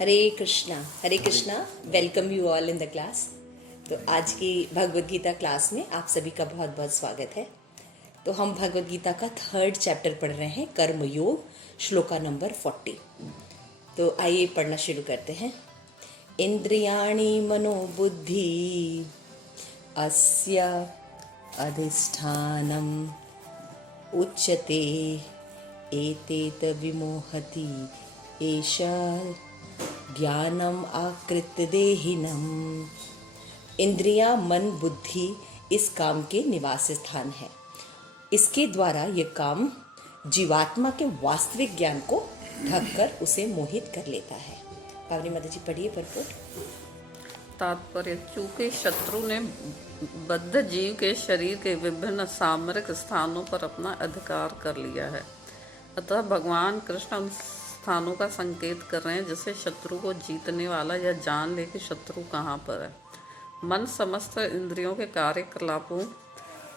Hare Krishna. Welcome you all in the class. तो आज की भगवद गीता क्लास में आप सभी का बहुत बहुत स्वागत है। तो हम भगवद गीता का 3rd चैप्टर पढ़ रहे हैं, कर्म योग, श्लोका नंबर 40। तो आइए पढ़ना शुरू करते हैं। इंद्रियाणि मनोबुद्धि अस्य अधिष्ठानम उच्यते एतेत विमोहति एषा ज्ञानम आकृत देहिनम। इंद्रियां, मन, बुद्धि इस काम के निवास स्थान है। इसके द्वारा ये काम जीवात्मा के वास्तविक ज्ञान को ढककर उसे मोहित कर लेता है। पावनी माता जी पढ़िए परपोट। तात्पर्य: चूंकि शत्रु ने बद्ध जीव के शरीर के विभिन्न सामरिक स्थानों पर अपना अधिकार कर लिया है, अतः भगवान कृष्ण उन स्थानों का संकेत कर रहे हैं जिसे शत्रु को जीतने वाला या जान ले कि शत्रु कहाँ पर है। मन समस्त इंद्रियों के कार्यकलापों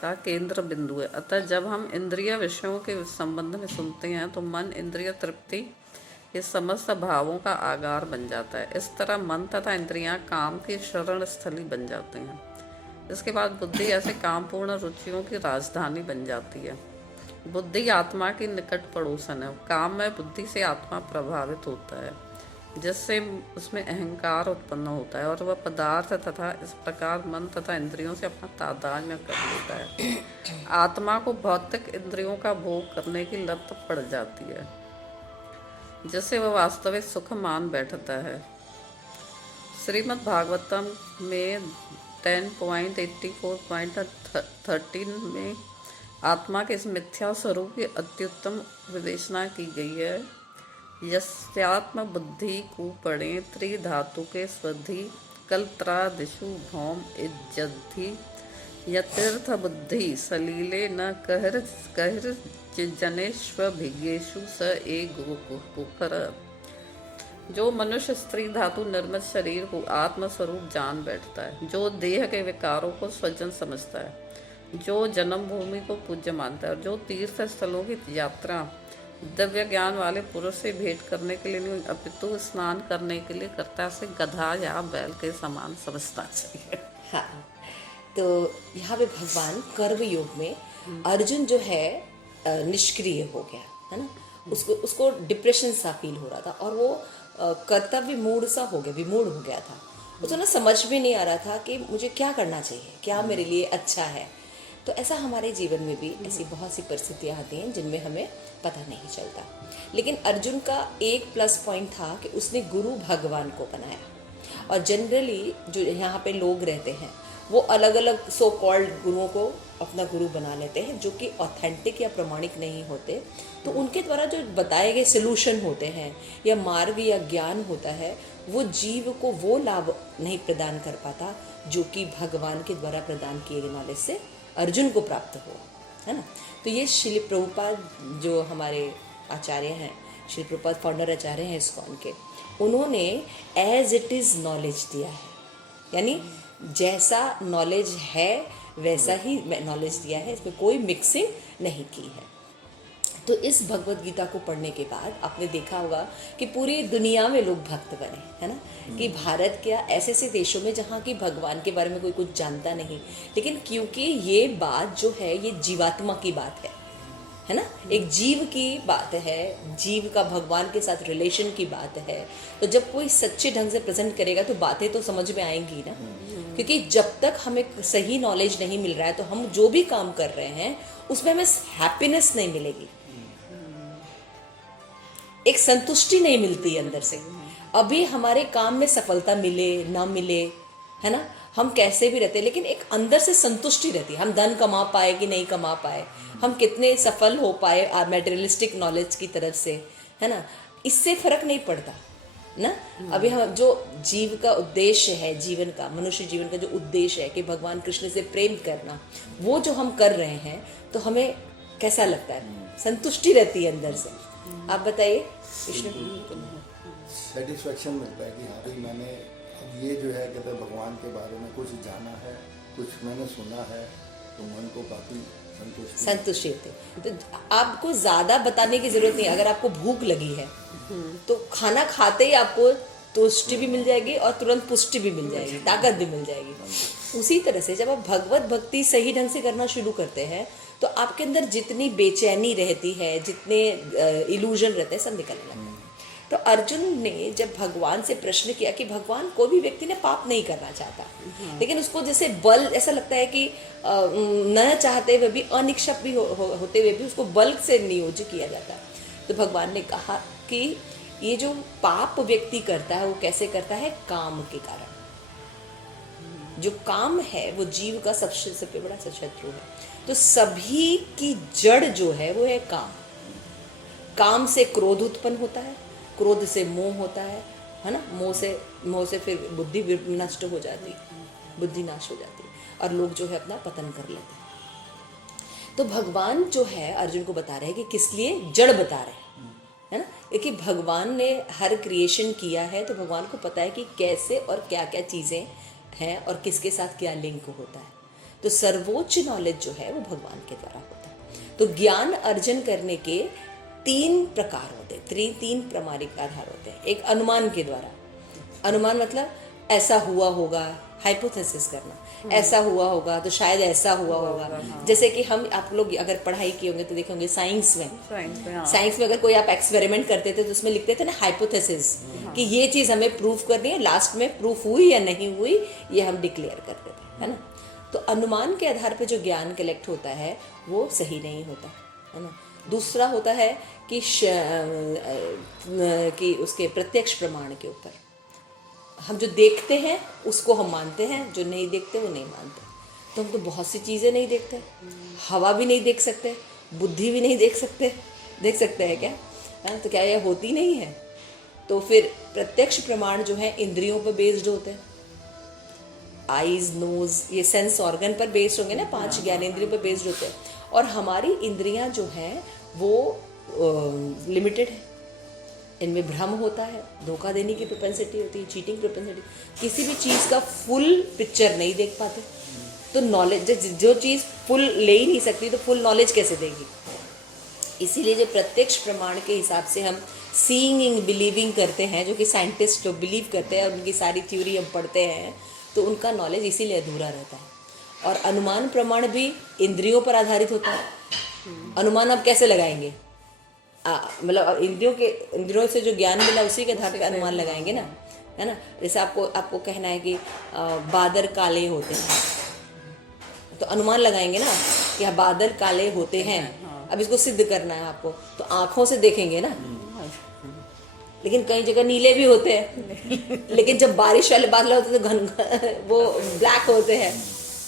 का केंद्र बिंदु है, अतः जब हम इंद्रिय विषयों के संबंध में सुनते हैं तो मन इंद्रिय तृप्ति ये समस्त भावों का आगार बन जाता है। इस तरह मन तथा इंद्रियां काम की शरण स्थली बन जाते हैं। इसके बाद बुद्धि ऐसे कामपूर्ण रुचियों की राजधानी बन जाती है। बुद्धि आत्मा की निकट पड़ोसन है। काम में बुद्धि से आत्मा प्रभावित होता है, जिससे उसमें अहंकार उत्पन्न होता है और वह पदार्थ तथा इस प्रकार मन तथा इंद्रियों से अपना तादात्म्य कर लेता है। आत्मा को भौतिक इंद्रियों का भोग करने की लत पड़ जाती है, जिससे वह वास्तविक सुख मान बैठता है। श्रीमद् भागवतम में 10.84.13 में आत्मा के इस मिथ्या स्वरूप की अत्युत्तम विवेचना की गई है। यस्यात्म बुद्धि कूपणे त्रिधातु के स्वधि कल्त्रादिषु भौम इज्जद्धि यतीर्थ बुद्धि सलीले न कहर जनेष्वभिज्ञेषु स ए गुखर। जो मनुष्य स्त्री धातु निर्मित शरीर को आत्मस्वरूप जान बैठता है, जो देह के विकारों को स्वजन समझता है, जो जन्मभूमि को पूज्य मानता है और जो तीर्थ स्थलों की यात्रा दिव्य ज्ञान वाले पुरुष से भेंट करने के लिए नहीं अपितु स्नान करने के लिए करता है, उसे गधा या बैल के समान समझना चाहिए। हाँ, तो यहाँ पे भगवान कर्म योग में अर्जुन जो है निष्क्रिय हो गया है ना। उसको डिप्रेशन सा फील हो रहा था और वो कर्तव्य मूड सा हो गया, विमूढ़ हो गया था। उसको ना समझ में नहीं आ रहा था कि मुझे क्या करना चाहिए, क्या मेरे लिए अच्छा है। तो ऐसा हमारे जीवन में भी ऐसी बहुत सी परिस्थितियाँ आती हैं जिनमें हमें पता नहीं चलता। लेकिन अर्जुन का एक प्लस पॉइंट था कि उसने गुरु भगवान को बनाया। और जनरली जो यहाँ पे लोग रहते हैं वो अलग अलग सो कॉल्ड गुरुओं को अपना गुरु बना लेते हैं, जो कि ऑथेंटिक या प्रमाणिक नहीं होते। तो उनके द्वारा जो बताए गए सलूशन होते हैं या मार्ग या ज्ञान होता है, वो जीव को वो लाभ नहीं प्रदान कर पाता जो कि भगवान के द्वारा प्रदान किए गए नॉलेज से अर्जुन को प्राप्त हो, है ना। तो ये श्री प्रभुपाद जो हमारे आचार्य हैं, श्री प्रभुपाद फाउंडर आचार्य हैं इस्कॉन के, उन्होंने एज इट इज़ नॉलेज दिया है। यानी जैसा नॉलेज है वैसा ही नॉलेज दिया है, इसमें कोई मिक्सिंग नहीं की है। तो इस भगवद गीता को पढ़ने के बाद आपने देखा होगा कि पूरी दुनिया में लोग भक्त बने, है ना। कि भारत क्या ऐसे ऐसे देशों में जहाँ की भगवान के बारे में कोई कुछ जानता नहीं, लेकिन क्योंकि ये बात जो है ये जीवात्मा की बात है ना, एक जीव की बात है, जीव का भगवान के साथ रिलेशन की बात है। तो जब कोई सच्चे ढंग से प्रेजेंट करेगा तो बातें तो समझ में आएंगी ना। क्योंकि जब तक हमें सही नॉलेज नहीं मिल रहा है तो हम जो भी काम कर रहे हैं उसमें हमें हैप्पीनेस नहीं मिलेगी, एक संतुष्टि नहीं मिलती अंदर से। अभी हमारे काम में सफलता मिले ना मिले, है ना, हम कैसे भी रहते, लेकिन एक अंदर से संतुष्टि रहती है। हम धन कमा पाए कि नहीं कमा पाए, हम कितने सफल हो पाए मटेरियलिस्टिक नॉलेज की तरफ से, है ना, इससे फर्क नहीं पड़ता ना। अभी हम जो जीव का उद्देश्य है, जीवन का, मनुष्य जीवन का जो उद्देश्य है कि भगवान कृष्ण से प्रेम करना, वो जो हम कर रहे हैं तो हमें कैसा लगता है, संतुष्टि रहती है अंदर से। आप बताइए कृष्ण। सेटिस्फेक्शन मिलता है कि हाँ भाई मैंने अब ये जो है कहते हैं भगवान के बारे में कुछ जाना है, कुछ मैंने सुना है, तो मन को काफ़ी संतुष्टि होती। तो आपको ज़्यादा बताने की ज़रूरत नहीं। अगर आपको भूख लगी है तो खाना खाते ही आपको तुष्टि भी मिल जाएगी और तुरंत पुष्टि भी मिल जाएगी, ताकत भी मिल जाएगी। उसी तरह से जब आप भगवत भक्ति सही ढंग से करना शुरू करते हैं तो आपके अंदर जितनी बेचैनी रहती है, जितने इल्यूजन रहते हैं, सब निकलने लगते हैं। तो अर्जुन ने जब भगवान से प्रश्न किया कि भगवान, कोई भी व्यक्ति ने पाप नहीं करना चाहता, लेकिन उसको जैसे बल, ऐसा लगता है कि न चाहते हुए भी, अनिच्छुक भी होते हुए भी उसको बल से नियोजित किया जाता है। तो भगवान ने कहा कि ये जो पाप व्यक्ति करता है वो कैसे करता है? काम के कारण। जो काम है वो जीव का सबसे बड़ा शत्रु है। तो सभी की जड़ जो है वो है काम। काम से क्रोध उत्पन्न होता है, क्रोध से मोह होता है ना? मोह से फिर बुद्धि नष्ट हो जाती, बुद्धि नाश हो जाती और लोग जो है अपना पतन कर लेते हैं। तो भगवान जो है अर्जुन को बता रहे हैं कि किस लिए जड़ बता रहे हैं, है ना? क्योंकि भगवान ने हर क्रिएशन किया है तो भगवान को पता है कि कैसे और क्या क्या चीज़ें हैं और किसके साथ क्या लिंक होता है। तो सर्वोच्च नॉलेज जो है वो भगवान के द्वारा होता है। तो ज्ञान अर्जन करने के 3 प्रकार होते हैं, 3 प्रामाणिक आधार होते हैं। एक अनुमान के द्वारा, अनुमान मतलब ऐसा हुआ होगा, हाइपोथेसिस करना, ऐसा हुआ होगा तो शायद ऐसा हुआ होगा। जैसे कि आप लोग अगर पढ़ाई किए होंगे तो देखे होंगे साइंस में अगर कोई आप एक्सपेरिमेंट करते थे तो उसमें लिखते थे ना हाइपोथेसिस, कि ये चीज़ हमें प्रूफ करनी है, लास्ट में प्रूफ हुई या नहीं हुई ये हम डिक्लेयर करते थे, है ना? तो अनुमान के आधार पर जो ज्ञान कलेक्ट होता है वो सही नहीं होता, है ना? दूसरा होता है कि उसके प्रत्यक्ष प्रमाण के ऊपर हम जो देखते हैं उसको हम मानते हैं, जो नहीं देखते वो नहीं मानते। तो हम तो बहुत सी चीज़ें नहीं देखते, हवा भी नहीं देख सकते, बुद्धि भी नहीं देख सकते हैं क्या? है? तो क्या यह होती नहीं है? तो फिर प्रत्यक्ष प्रमाण जो है इंद्रियों पर बेस्ड होते हैं, आईज, नोज, ये सेंस ऑर्गन पर बेस्ड होंगे ना, 5 ज्ञानेंद्रियों पर बेस्ड होते हैं। और हमारी इंद्रियां जो हैं वो लिमिटेड है, इनमें भ्रम होता है, धोखा देने की प्रोपेंसिटी होती है, चीटिंग प्रोपेंसिटी, किसी भी चीज़ का फुल पिक्चर नहीं देख पाते। तो नॉलेज, जो चीज़ फुल ले ही नहीं सकती तो फुल नॉलेज कैसे देगी? इसीलिए जो प्रत्यक्ष प्रमाण के हिसाब से हम सीइंग बिलीविंग करते हैं, जो कि साइंटिस्ट लोग बिलीव करते हैं और उनकी सारी थ्योरी हम पढ़ते हैं, तो उनका नॉलेज इसीलिए अधूरा रहता है। और अनुमान प्रमाण भी इंद्रियों पर आधारित होता है। अनुमान आप कैसे लगाएंगे? मतलब इंद्रियों से जो ज्ञान मिला उसी के आधार पर अनुमान लगाएंगे ना, है ना? जैसे आपको कहना है कि बादल काले होते हैं, तो अनुमान लगाएंगे ना कि बादल काले होते हैं। अब इसको सिद्ध करना है आपको, तो आंखों से देखेंगे ना, लेकिन कई जगह नीले भी होते हैं लेकिन जब बारिश वाले बादल होते हैं तो वो ब्लैक होते हैं,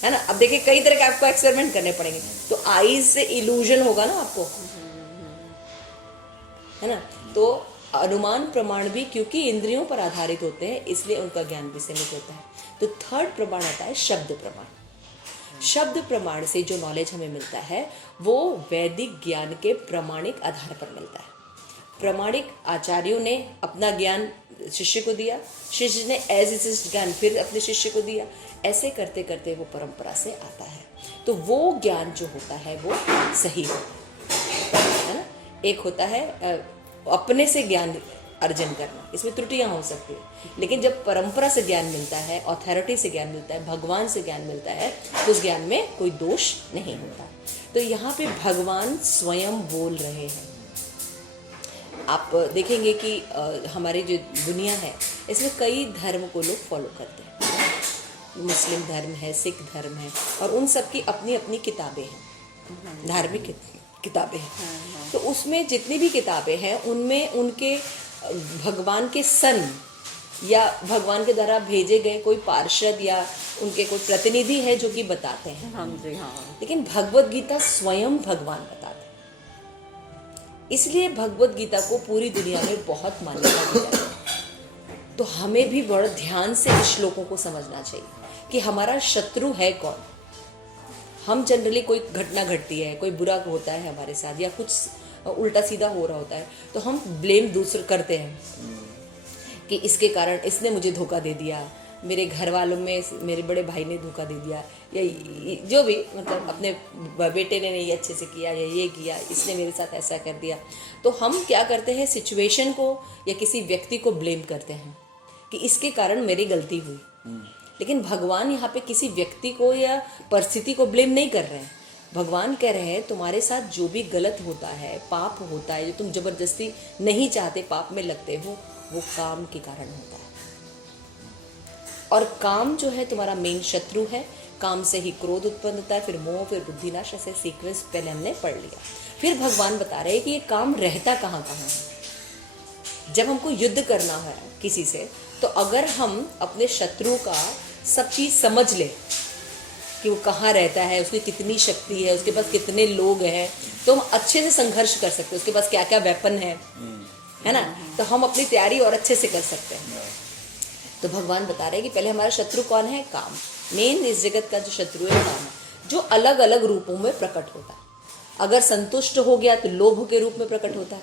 है ना? अब देखिए कई तरह के आपको एक्सपेरिमेंट करने पड़ेंगे, तो आईज से इल्यूजन होगा ना आपको, है ना? तो अनुमान प्रमाण भी क्योंकि इंद्रियों पर आधारित होते हैं इसलिए उनका ज्ञान भी सीमित होता है। तो थर्ड प्रमाण आता है शब्द प्रमाण। शब्द प्रमाण से जो नॉलेज हमें मिलता है वो वैदिक ज्ञान के प्रामाणिक आधार पर मिलता है। प्रामाणिक आचार्यों ने अपना ज्ञान शिष्य को दिया, शिष्य ने एज इट ज्ञान फिर अपने शिष्य को दिया, ऐसे करते करते वो परंपरा से आता है। तो वो ज्ञान जो होता है वो सही होता है ना। एक होता है अपने से ज्ञान अर्जन करना, इसमें त्रुटियां हो सकती है, लेकिन जब परंपरा से ज्ञान मिलता है, ऑथोरिटी से ज्ञान मिलता है, भगवान से ज्ञान मिलता है, तो उस ज्ञान में कोई दोष नहीं होता। तो यहाँ पे भगवान स्वयं बोल रहे हैं। आप देखेंगे कि हमारी जो दुनिया है इसमें कई धर्म को लोग फॉलो करते हैं। मुस्लिम धर्म है, सिख धर्म है, और उन सब की अपनी अपनी किताबें हैं, धार्मिक किताबें हैं। तो उसमें जितनी भी किताबें हैं उनमें उनके भगवान के सन या भगवान के द्वारा भेजे गए कोई पार्षद या उनके कोई प्रतिनिधि है जो कि बताते हैं। हाँ जी, हाँ। लेकिन भगवत गीता स्वयं भगवान बताते हैं, इसलिए भगवत गीता को पूरी दुनिया में बहुत मान्यता दी जाती है। तो हमें भी बड़ा ध्यान से इस श्लोकों को समझना चाहिए कि हमारा शत्रु है कौन। हम जनरली कोई घटना घटती है, कोई बुरा होता है हमारे साथ या कुछ उल्टा सीधा हो रहा होता है, तो हम ब्लेम दूसरे करते हैं कि इसके कारण इसने मुझे धोखा दे दिया, मेरे घर वालों में मेरे बड़े भाई ने धोखा दे दिया, या जो भी मतलब अपने बेटे ने नहीं अच्छे से किया या ये किया, इसने मेरे साथ ऐसा कर दिया। तो हम क्या करते हैं, सिचुएशन को या किसी व्यक्ति को ब्लेम करते हैं। कि इसके कारण मेरी गलती हुई। लेकिन भगवान यहाँ पे किसी व्यक्ति को या परिस्थिति को ब्लेम नहीं कर रहे हैं। भगवान कह रहे हैं तुम्हारे साथ जो भी गलत होता है, पाप होता है, जो तुम जबरदस्ती नहीं चाहते पाप में लगते हो, वो काम के कारण होता है। और काम जो है तुम्हारा मेन शत्रु है। काम से ही क्रोध उत्पन्न होता है, फिर मोह, फिर बुद्धिनाश, ऐसे सीक्वेंस पहले हमने पढ़ लिया। फिर भगवान बता रहे हैं कि ये काम रहता कहाँ कहाँ है। जब हमको युद्ध करना है किसी से, तो अगर हम अपने शत्रु का सब चीज़ समझ ले कि वो कहाँ रहता है, उसकी कितनी शक्ति है, उसके पास कितने लोग हैं, तो हम अच्छे से संघर्ष कर सकते हैं। उसके पास क्या क्या वेपन है ना, तो हम अपनी तैयारी और अच्छे से कर सकते हैं। तो भगवान बता रहे हैं कि पहले हमारा शत्रु कौन है? काम। मेन इस जगत का जो शत्रु है काम है, जो अलग अलग रूपों में प्रकट होता है। अगर संतुष्ट हो गया तो लोभ के रूप में प्रकट होता है।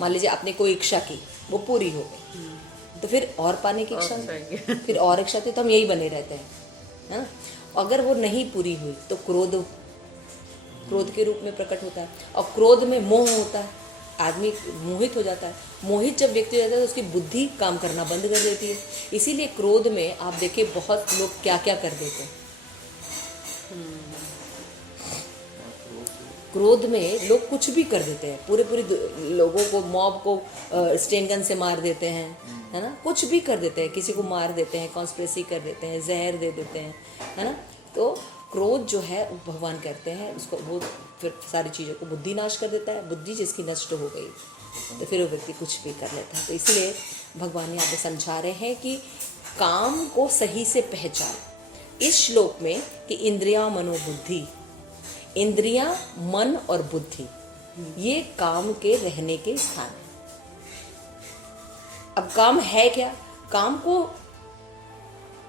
मान लीजिए आपने कोई इच्छा की, वो पूरी हो गई, तो फिर और पाने की इच्छा होती, फिर और इच्छा होती, तो हम यही बने रहते हैं, है ना। अगर वो नहीं पूरी हुई तो क्रोध के रूप में प्रकट होता है। और क्रोध में मोह होता है, आदमी मोहित हो जाता है। मोहित जब व्यक्ति हो जाता है तो उसकी बुद्धि काम करना बंद कर देती है। इसीलिए क्रोध में आप देखिए बहुत लोग क्या क्या कर देते हैं। क्रोध में लोग कुछ भी कर देते हैं, पूरे लोगों को, मॉब को स्टेन गन से मार देते हैं, है ना, कुछ भी कर देते हैं, किसी को मार देते हैं, कॉन्स्पिरेसी कर देते हैं, जहर दे देते हैं, है ना। तो क्रोध जो है भगवान कहते हैं उसको, वो फिर सारी चीज़ों को बुद्धि नाश कर देता है। बुद्धि जिसकी नष्ट हो गई तो फिर वो व्यक्ति कुछ भी कर लेता है। तो इसलिए भगवान यहाँ पे समझा रहे हैं कि काम को सही से पहचान। इस श्लोक में कि इंद्रियां, मनोबुद्धि, इंद्रियां, मन और बुद्धि, ये काम के रहने के स्थान है। अब काम है क्या? काम को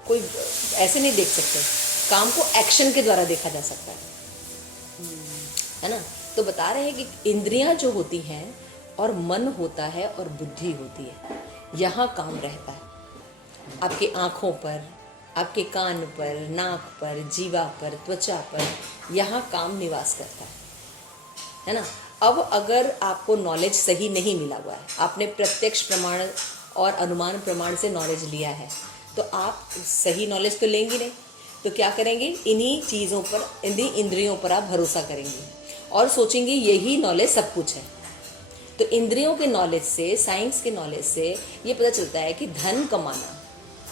कोई ऐसे नहीं देख सकते, काम को एक्शन के द्वारा देखा जा सकता है ना। तो बता रहे हैं कि इंद्रियां जो होती हैं और मन होता है और बुद्धि होती है, यहाँ काम रहता है। आपकी आँखों पर, आपके कान पर, नाक पर, जीवा पर, त्वचा पर, यहाँ काम निवास करता है ना। अब अगर आपको नॉलेज सही नहीं मिला हुआ है, आपने प्रत्यक्ष प्रमाण और अनुमान प्रमाण से नॉलेज लिया है, तो आप सही नॉलेज तो लेंगे नहीं। तो क्या करेंगे? इन्हीं चीज़ों पर, इन्हीं इंद्रियों पर आप भरोसा करेंगे और सोचेंगे यही नॉलेज सब कुछ है। तो इंद्रियों के नॉलेज से, साइंस के नॉलेज से ये पता चलता है कि धन कमाना,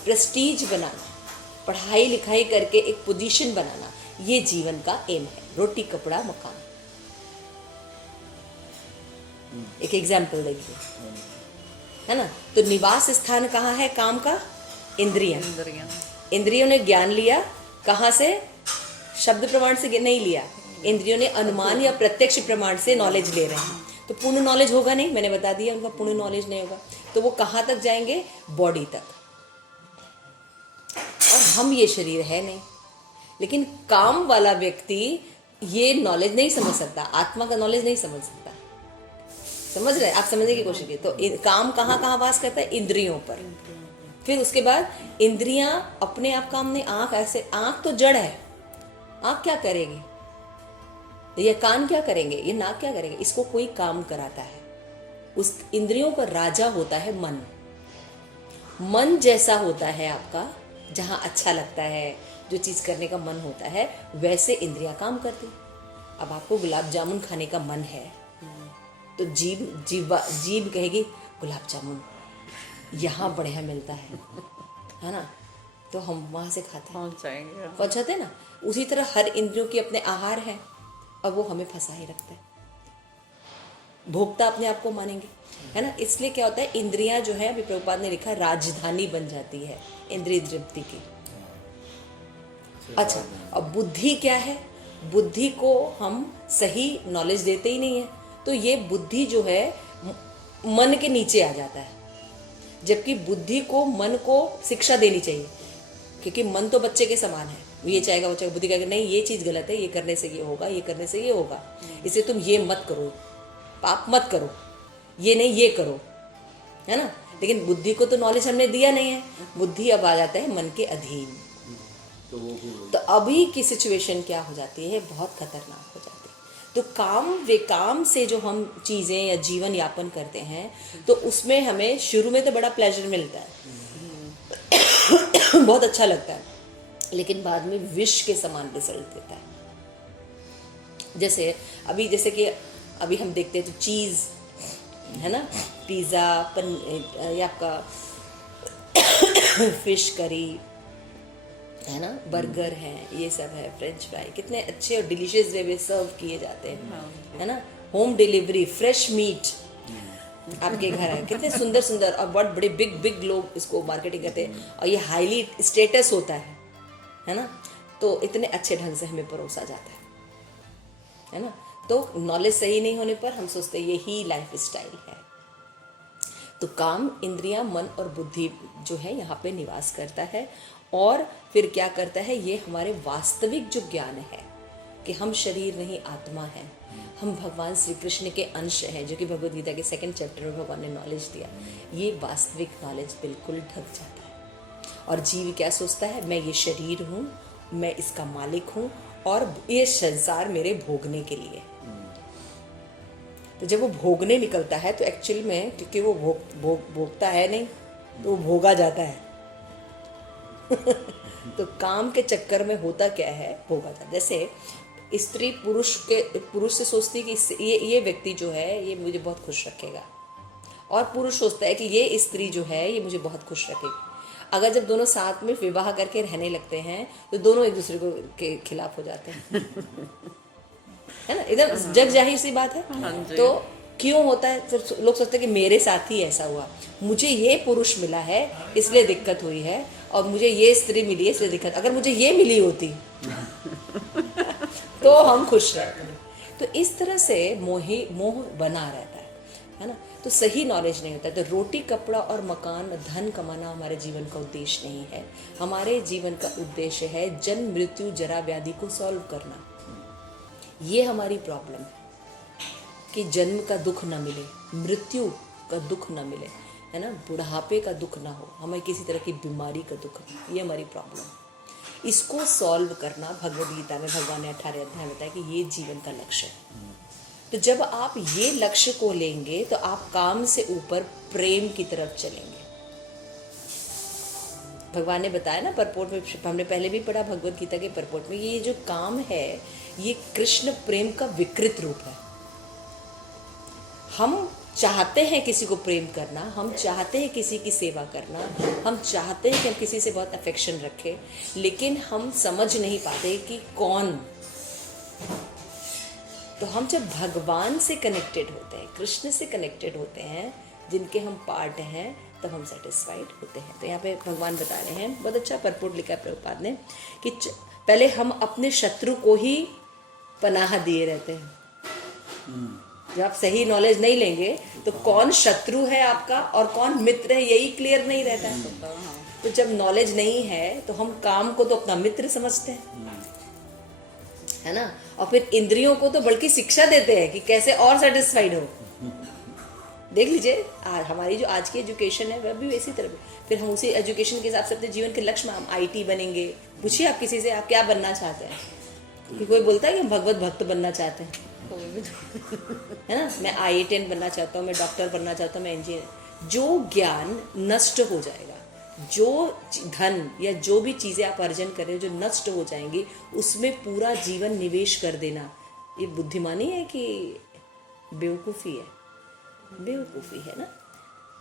प्रेस्टीज बनाना, पढ़ाई लिखाई करके एक पोजीशन बनाना, ये जीवन का एम है। रोटी कपड़ा मकान। एक एग्जाम्पल देखिए, है ना। तो निवास स्थान कहाँ है काम का? इंद्रियां। इंद्रियों ने ज्ञान लिया कहाँ से? शब्द प्रमाण से नहीं लिया, इंद्रियों ने अनुमान या प्रत्यक्ष प्रमाण से नॉलेज ले रहे हैं। तो पूर्ण नॉलेज होगा नहीं, मैंने बता दिया, उनका पूर्ण नॉलेज नहीं होगा। तो वो कहाँ तक जाएंगे? बॉडी तक। और हम ये शरीर है नहीं। लेकिन काम वाला व्यक्ति ये नॉलेज नहीं समझ सकता, आत्मा का नॉलेज नहीं समझ सकता। समझ रहे? आप समझने की कोशिश कीजिए। तो काम कहाँ कहाँ वास करता है? इंद्रियों पर। फिर उसके बाद इंद्रियां अपने आप काम नहीं। आँख ऐसे, आँख तो जड़ है, आँख क्या करेगी? ये कान क्या करेंगे? ये नाक क्या करेंगे? इसको कोई काम कराता है। उस इंद्रियों का राजा होता है मन। मन जैसा होता है आपका, जहाँ अच्छा लगता है, जो चीज़ करने का मन होता है, वैसे इंद्रियां काम करती। अब आपको गुलाब जामुन खाने का मन है, तो जीभ कहेगी गुलाब जामुन यहाँ बढ़िया मिलता है ना, तो हम वहाँ से खाते हैं, पहुँचाते हैं ना। उसी तरह हर इंद्रियों की अपने आहार है और वो हमें फंसा ही रखता है। भोक्ता अपने आप को मानेंगे, है ना। इसलिए क्या होता है, इंद्रियां जो है, अभी प्रभुपाद ने लिखा, राजधानी बन जाती है इंद्रिय तृप्ति की। अच्छा, अब बुद्धि क्या है? बुद्धि को हम सही नॉलेज देते ही नहीं है, तो ये बुद्धि जो है मन के नीचे आ जाता है। जबकि बुद्धि को, मन को शिक्षा देनी चाहिए, क्योंकि मन तो बच्चे के समान है, ये चाहेगा वो चाहेगा। बुद्धि कहेगा नहीं ये चीज़ गलत है, ये करने से ये होगा, ये करने से ये होगा, इसलिए तुम ये मत करो, पाप मत करो, ये नहीं ये करो, है ना। लेकिन बुद्धि को तो नॉलेज हमने दिया नहीं है, बुद्धि अब आ जाता है मन के अधीन। तो अभी की सिचुएशन क्या हो जाती है? बहुत खतरनाक हो जाती है। तो काम से जो हम चीज़ें या जीवन यापन करते हैं, तो उसमें हमें शुरू में तो बड़ा प्लेजर मिलता है, बहुत अच्छा लगता है, लेकिन बाद में विष के समान रिजल्ट देता है। जैसे अभी हम देखते हैं तो चीज़ है ना, पिज़्ज़ा, ये आपका फिश करी है ना, बर्गर हैं, ये सब है, फ्रेंच फ्राई, कितने अच्छे और डिलीशियस वे में सर्व किए जाते हैं, है ना, होम डिलीवरी, फ्रेश मीट आपके घर है, कितने सुंदर सुंदर और बहुत बड़े बिग लोग इसको मार्केटिंग करते हैं, और ये हाईली स्टेटस होता है ना, तो इतने अच्छे ढंग से हमें परोसा जाता है ना। तो नॉलेज सही नहीं होने पर हम सोचते हैं यही लाइफ स्टाइल है। तो काम, इंद्रियां, मन और बुद्धि जो है यहाँ पे निवास करता है, और फिर क्या करता है, ये हमारे वास्तविक जो ज्ञान है कि हम शरीर नहीं आत्मा है, हम भगवान श्री कृष्ण के अंश हैं, जो कि भगवद गीता के 2nd चैप्टर में भगवान ने नॉलेज दिया, ये वास्तविक नॉलेज बिल्कुल ढक जाता है। और जीव क्या सोचता है, मैं ये शरीर हूँ, मैं इसका मालिक हूँ, और ये संसार मेरे भोगने के लिए। तो जब वो भोगने निकलता है तो एक्चुअल में, क्योंकि वो भोगता है नहीं, तो वो भोगा जाता है। तो काम के चक्कर में होता क्या है, भोगा जाता है। जैसे स्त्री पुरुष से सोचती है कि ये व्यक्ति जो है ये मुझे बहुत खुश रखेगा, और पुरुष सोचता है कि ये स्त्री जो है ये मुझे बहुत खुश रखेगी। अगर जब दोनों साथ में विवाह करके रहने लगते हैं तो दोनों एक दूसरे को के खिलाफ हो जाते हैं, है ना, एकदम जग जाहिर सी बात है। तो क्यों होता है, फिर लोग सोचते हैं कि मेरे साथ ही ऐसा हुआ, मुझे ये पुरुष मिला है इसलिए दिक्कत हुई है, और मुझे ये स्त्री मिली है इसलिए दिक्कत, अगर मुझे ये मिली होती तो हम खुश रहते। तो इस तरह से मोह बना रहता है ना। तो सही नॉलेज नहीं होता। तो रोटी, कपड़ा और मकान, धन कमाना हमारे जीवन का उद्देश्य नहीं है। हमारे जीवन का उद्देश्य है जन्म, मृत्यु, जरा, व्याधि को सॉल्व करना। ये हमारी प्रॉब्लम है कि जन्म का दुख न मिले, मृत्यु का दुख न मिले, है ना, बुढ़ापे का दुख ना हो, हमें किसी तरह की बीमारी का दुख ना, ये हमारी प्रॉब्लम है। इसको सॉल्व करना भगवद गीता में भगवान ने 18 अध्याय में बताया कि ये जीवन का लक्ष्य है। तो जब आप ये लक्ष्य को लेंगे तो आप काम से ऊपर प्रेम की तरफ चलेंगे। भगवान ने बताया ना परपोर्ट में, हमने पहले भी पढ़ा भगवद गीता के परपोर्ट में, ये जो काम है ये कृष्ण प्रेम का विकृत रूप है। हम चाहते हैं किसी को प्रेम करना, हम चाहते हैं किसी की सेवा करना, हम चाहते हैं कि हम किसी से बहुत अफेक्शन रखें, लेकिन हम समझ नहीं पाते कि कौन। तो हम जब भगवान से कनेक्टेड होते हैं, कृष्ण से कनेक्टेड होते हैं, जिनके हम पार्ट हैं, तब हम सेटिस्फाइड होते हैं। तो यहाँ पे भगवान बता रहे हैं, बहुत अच्छा परपोर्ट लिखा है प्रभुपाद ने, कि पहले हम अपने शत्रु को ही पनाह दिए रहते हैं। जब आप सही नॉलेज नहीं लेंगे तो कौन शत्रु है आपका और कौन मित्र है यही क्लियर नहीं रहता है। तो जब नॉलेज नहीं है तो हम काम को तो अपना मित्र समझते हैं, है ना, और फिर इंद्रियों को तो बल्कि शिक्षा देते हैं कि कैसे और सेटिस्फाइड हो। देख लीजिए हमारी जो आज की एजुकेशन है वह भी इसी तरह। फिर हम उसी एजुकेशन के हिसाब से अपने जीवन के लक्ष्य में हम IT बनेंगे। पूछिए आप किसी से, आप क्या बनना चाहते हैं, कि कोई बोलता है कि हम भगवत भक्त बनना चाहते हैं, है ना, मैं IITN बनना चाहता हूँ, मैं डॉक्टर बनना चाहता हूँ, मैं इंजीनियर। जो ज्ञान नष्ट हो जाएगा, जो धन या जो भी चीज़ें आप अर्जन कर रहे हो जो नष्ट हो जाएंगी, उसमें पूरा जीवन निवेश कर देना, ये बुद्धिमानी है कि बेवकूफ़ी है? बेवकूफ़ी है ना।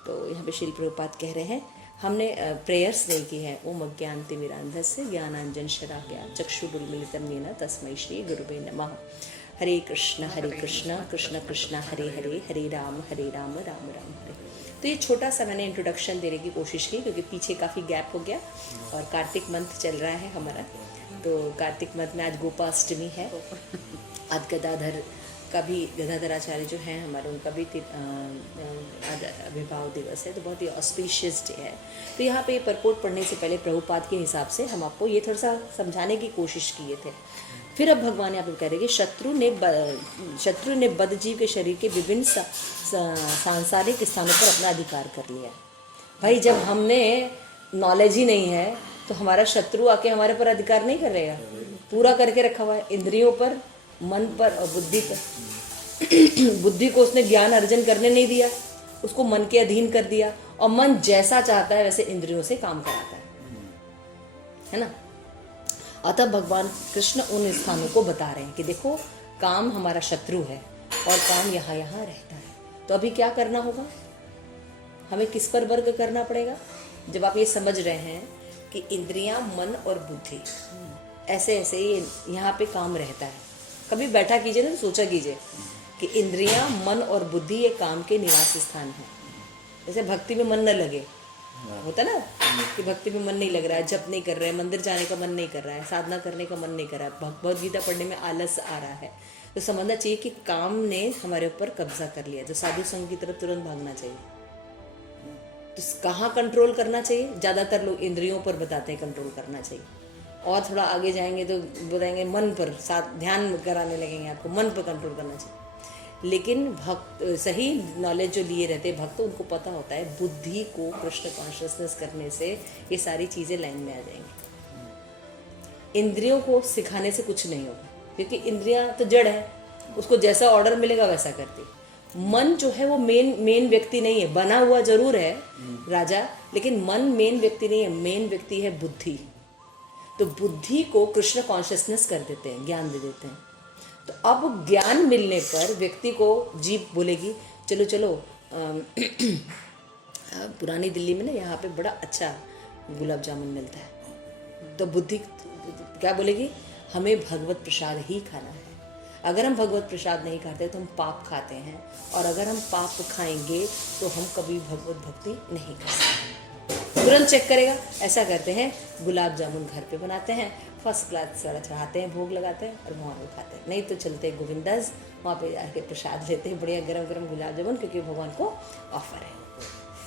तो यहाँ पे श्रील प्रभुपाद कह रहे हैं, हमने प्रेयर्स नहीं की है। ओम अज्ञानतिमिरान्धस्य ज्ञानांजन शलाकया चक्षुरुन्मीलितं येन तस्मै श्री गुरुवे नमः। हरे कृष्ण कृष्ण कृष्ण हरे हरे, हरे राम राम राम हरे। तो ये छोटा सा मैंने इंट्रोडक्शन देने की कोशिश की, क्योंकि पीछे काफ़ी गैप हो गया और कार्तिक मंथ चल रहा है हमारा। तो कार्तिक मंथ में आज गोपाष्टमी है, आज गदाधर का भी, गदाधराचार्य जो हैं हमारे, उनका भी आज आविर्भाव दिवस है। तो बहुत ही ऑस्पिशियस डे है। तो यहाँ पे परपोर्ट पढ़ने से पहले प्रभुपाद के हिसाब से हम आपको ये थोड़ा सा समझाने की कोशिश किए थे। फिर अब भगवान यहाँ पे कह रहे कि शत्रु ने बद्धजीव के शरीर के विभिन्न सांसारिक स्थानों पर अपना अधिकार कर लिया। भाई जब हमने नॉलेज ही नहीं है तो हमारा शत्रु आके हमारे पर अधिकार नहीं कर रहेगा, पूरा करके रखा हुआ है इंद्रियों पर, मन पर और बुद्धि पर। बुद्धि को उसने ज्ञान अर्जन करने नहीं दिया, उसको मन के अधीन कर दिया, और मन जैसा चाहता है वैसे इंद्रियों से काम कराता है। है ना। अतः भगवान कृष्ण उन स्थानों को बता रहे हैं कि देखो काम हमारा शत्रु है और काम यहाँ यहाँ रहता है। तो अभी क्या करना होगा, हमें किस पर वर्ग करना पड़ेगा। जब आप ये समझ रहे हैं कि इंद्रियां, मन और बुद्धि ऐसे ऐसे ये यहाँ पे काम रहता है, कभी बैठा कीजिए ना, तो सोचा कीजिए कि इंद्रियां, मन और बुद्धि ये काम के निवास स्थान हैं। जैसे भक्ति में मन न लगे, होता ना कि भक्ति में मन नहीं लग रहा है, जप नहीं कर रहे हैं, मंदिर जाने का मन नहीं कर रहा है, साधना करने का मन नहीं कर रहा है, भगवद गीता पढ़ने में आलस आ रहा है, तो समझना चाहिए कि काम ने हमारे ऊपर कब्जा कर लिया, जो साधु संघ की तरफ तुरंत भागना चाहिए। तो कहाँ कंट्रोल करना चाहिए, ज़्यादातर लोग इंद्रियों पर बताते हैं कंट्रोल करना चाहिए, और थोड़ा आगे जाएंगे तो बताएंगे मन पर, साथ ध्यान कराने लगेंगे आपको, मन पर कंट्रोल करना चाहिए। लेकिन भक्त, सही नॉलेज जो लिए रहते हैं भक्त, उनको पता होता है बुद्धि को कृष्ण कॉन्शियसनेस करने से ये सारी चीज़ें लाइन में आ जाएंगी। इंद्रियों को सिखाने से कुछ नहीं होगा, क्योंकि इंद्रियां तो जड़ है, उसको जैसा ऑर्डर मिलेगा वैसा करती। मन जो है वो मेन व्यक्ति नहीं है, बना हुआ जरूर है राजा, लेकिन मन मेन व्यक्ति नहीं है, मेन व्यक्ति है बुद्धि। तो बुद्धि को कृष्ण कॉन्शियसनेस कर देते हैं, ज्ञान दे देते हैं। तो अब ज्ञान मिलने पर व्यक्ति को जीभ बोलेगी चलो चलो पुरानी दिल्ली में ना यहाँ पे बड़ा अच्छा गुलाब जामुन मिलता है, तो बुद्धि क्या बोलेगी, हमें भगवत प्रसाद ही खाना है। अगर हम भगवत प्रसाद नहीं खाते तो हम पाप खाते हैं, और अगर हम पाप खाएंगे तो हम कभी भगवत भक्ति नहीं कर सकते। तुरंत चेक करेगा। ऐसा करते हैं, गुलाब जामुन घर पे बनाते हैं, फर्स्ट क्लास वाला चढ़ाते हैं, भोग लगाते हैं और वहाँ पे खाते हैं। नहीं तो चलते गोविंदास, वहाँ पे जाके प्रसाद लेते हैं, बढ़िया गरम गरम गुलाब जामुन, क्योंकि भगवान को ऑफर है।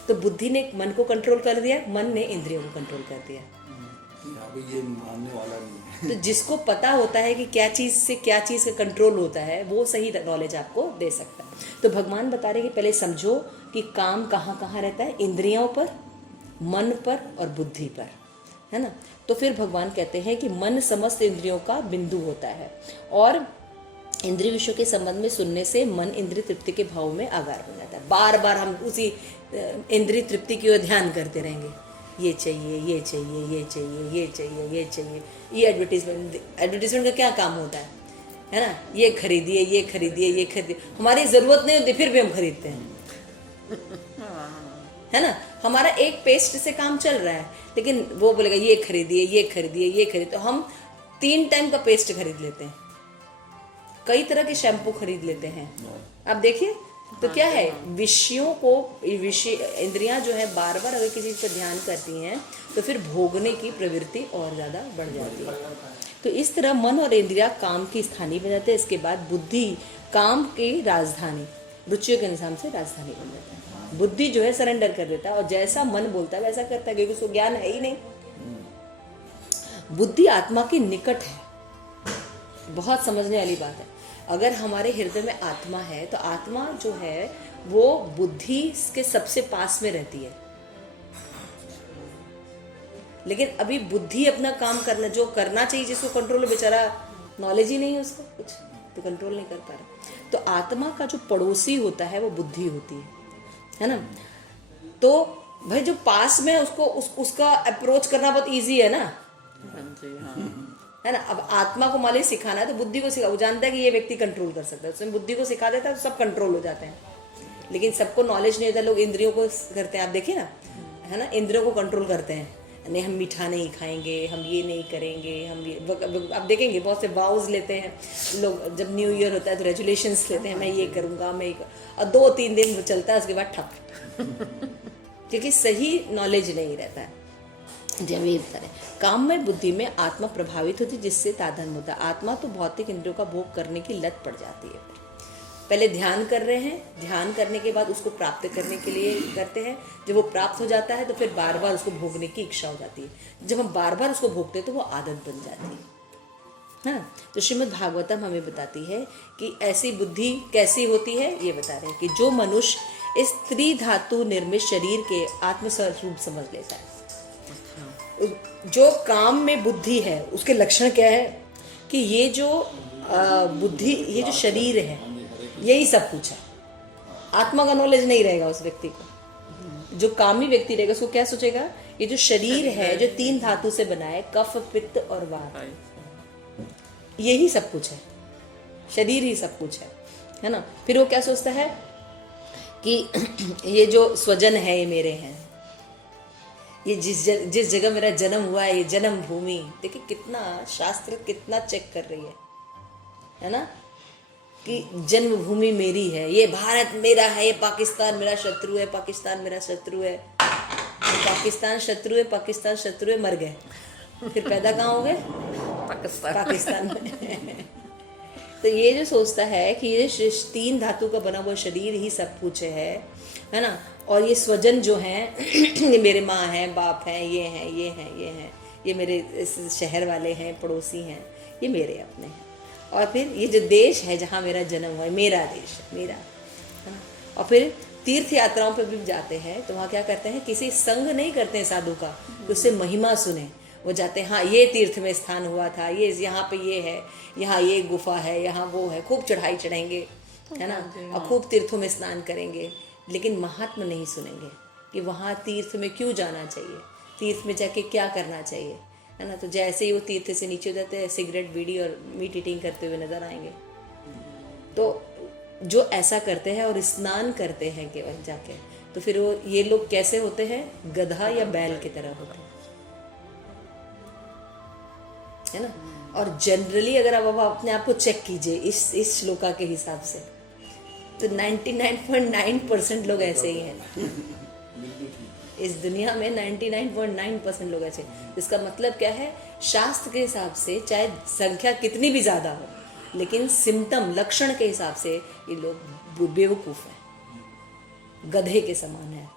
तो बुद्धि ने मन को कंट्रोल कर दिया, मन ने इंद्रियों को कंट्रोल कर दिया। ये मानने वाला नहीं है। तो जिसको पता होता है कि क्या चीज़ से क्या चीज़ का कंट्रोल होता है, वो सही नॉलेज आपको दे सकता है। तो भगवान बता रहे कि पहले समझो कि काम कहाँ कहाँ रहता है, इंद्रियों पर, मन पर और बुद्धि पर, है ना। तो फिर भगवान कहते हैं कि मन समस्त इंद्रियों का बिंदु होता है, और इंद्रिय विषयों के संबंध में सुनने से मन इंद्रिय तृप्ति के भाव में आगार हो जाता है। बार बार हम उसी इंद्रिय तृप्ति की ओर ध्यान करते रहेंगे, ये चाहिए, ये चाहिए, ये चाहिए, ये चाहिए, ये चाहिए। ये एडवर्टीजमेंट का क्या काम होता है ना, ये खरीदिए, ये खरीदिए, ये खरीदिए। हमारी ज़रूरत नहीं होती फिर भी हम खरीदते हैं, है ना। हमारा एक पेस्ट से काम चल रहा है, लेकिन वो बोलेगा ये खरीदिए, ये खरीदिए, ये खरीदिए, तो हम 3 टाइम का पेस्ट खरीद लेते हैं, कई तरह के शैम्पू खरीद लेते हैं। आप देखिए तो क्या है, विषयों को, इंद्रियां जो है बार बार अगर किसी चीज़ पर ध्यान करती हैं तो फिर भोगने की प्रवृत्ति और ज़्यादा बढ़ जाती है। तो इस तरह मन और इंद्रियां काम की स्थानीय बन जाते हैं। इसके बाद बुद्धि काम की राजधानी, रुचियों के अनुसार से राजधानी बन जाता है। बुद्धि जो है सरेंडर कर देता है, और जैसा मन बोलता है वैसा करता है, क्योंकि उसको ज्ञान है ही नहीं। बुद्धि आत्मा के निकट है, बहुत समझने वाली बात है। अगर हमारे हृदय में आत्मा है तो आत्मा जो है वो बुद्धि के सबसे पास में रहती है, लेकिन अभी बुद्धि अपना काम करना, जो करना चाहिए, जिसको कंट्रोल, बेचारा नॉलेज ही नहीं है उसको कुछ, तो कंट्रोल नहीं कर पा रहा। तो आत्मा का जो पड़ोसी होता है वो बुद्धि होती है ना। तो भाई जो पास में उसको उसका अप्रोच करना बहुत ईजी है ना, है ना। अब आत्मा को मान लीजिए सिखाना है तो बुद्धि को सिखा, वो जानता है कि ये व्यक्ति कंट्रोल कर सकता है, उसमें बुद्धि को सिखा देता है तो सब कंट्रोल हो जाते हैं। लेकिन सबको नॉलेज नहीं होता, लोग इंद्रियों को करते हैं। आप देखिए ना, है ना, इंद्रियों को कंट्रोल करते हैं, नहीं हम मीठा नहीं खाएंगे, हम ये नहीं करेंगे, हम ये, आप देखेंगे बहुत से वाउज लेते हैं लोग, जब न्यू ईयर होता है तो रेजुलेशंस लेते हैं, मैं ये करूँगा, मैं और 2-3 दिन वो चलता है, उसके बाद ठप क्योंकि सही नॉलेज नहीं रहता है। जब ये बता रहे काम में बुद्धि में आत्मा प्रभावित होती है, जिससे ताधन होता है। आत्मा तो भौतिक इंद्रियों का भोग करने की लत पड़ जाती है। पहले ध्यान कर रहे हैं, ध्यान करने के बाद उसको प्राप्त करने के लिए करते हैं। जब वो प्राप्त हो जाता है तो फिर बार बार उसको भोगने की इच्छा हो जाती है। जब हम बार बार उसको भोगते हैं तो वो आदत बन जाती है ना। तो श्रीमद् भागवतम हमें बताती है कि ऐसी बुद्धि कैसी होती है, ये बता रहे हैं कि जो मनुष्य इस त्रिधातु निर्मित शरीर के आत्मस्वरूप समझ लेता है। जो काम में बुद्धि है उसके लक्षण क्या है कि ये जो बुद्धि, ये जो शरीर है, यही सब कुछ है। आत्मा का नॉलेज नहीं रहेगा उस व्यक्ति को। जो कामी व्यक्ति रहेगा उसको क्या सोचेगा, ये जो शरीर है जो 3 धातु से बना है, कफ, पित्त और वात, यही सब कुछ है, जरीर ही सब कुछ है ना। फिर वो क्या सोचता है कि ये जो स्वजन है ये मेरे हैं, ये जिस जगह मेरा जन्म हुआ है, ये जन्म भूमि, देखिए कितना शास्त्र कितना चेक कर रही है ना, कि जन्मभूमि मेरी है, ये भारत मेरा है, ये पाकिस्तान मेरा शत्रु है, पाकिस्तान मेरा शत्रु है, पाकिस्तान शत्रु है, पाकिस्तान शत्रु है, मर गए, फिर पैदा कहाँ हो गए, पाकिस्तान में। तो ये जो सोचता है कि ये 3 धातु का बना हुआ शरीर ही सब कुछ है ना, और ये स्वजन जो हैं ये मेरे माँ हैं, बाप हैं, ये हैं, ये हैं, ये हैं, ये मेरे इस शहर वाले हैं, पड़ोसी हैं, ये मेरे अपने हैं। और फिर ये जो देश है जहाँ मेरा जन्म हुआ है, मेरा देश है, मेरा, है ना। और फिर तीर्थ यात्राओं पर भी जाते हैं तो वहाँ क्या करते हैं, किसी संग नहीं करते हैं साधु का, उससे महिमा सुने, वो जाते हैं, हाँ ये तीर्थ में स्थान हुआ था, ये यहाँ पे ये है, यहाँ ये गुफा है, यहाँ वो है, खूब चढ़ाई चढ़ेंगे, है ना, और खूब तीर्थों में स्नान करेंगे, लेकिन महात्मा नहीं सुनेंगे कि वहाँ तीर्थ में क्यों जाना चाहिए, तीर्थ में जाके क्या करना चाहिए, है ना। तो जैसे ही वो तीर्थ से नीचे जाते हैं, सिगरेट, बीड़ी और मीट ईटिंग करते हुए नजर आएंगे। तो जो ऐसा करते हैं और स्नान करते हैं केवल जाके, तो फिर वो ये लोग कैसे होते हैं, गधा या बैल की तरह होते हैं, है ना। और जनरली अगर आप अपने आप को चेक कीजिए इस श्लोका के हिसाब से, तो 99.9% लोग ऐसे ही हैं इस दुनिया में, 99.9% लोग ऐसे। इसका मतलब क्या है, शास्त्र के हिसाब से चाहे संख्या कितनी भी ज्यादा हो, लेकिन सिम्टम, लक्षण के हिसाब से ये लोग बेवकूफ हैं, गधे के समान है।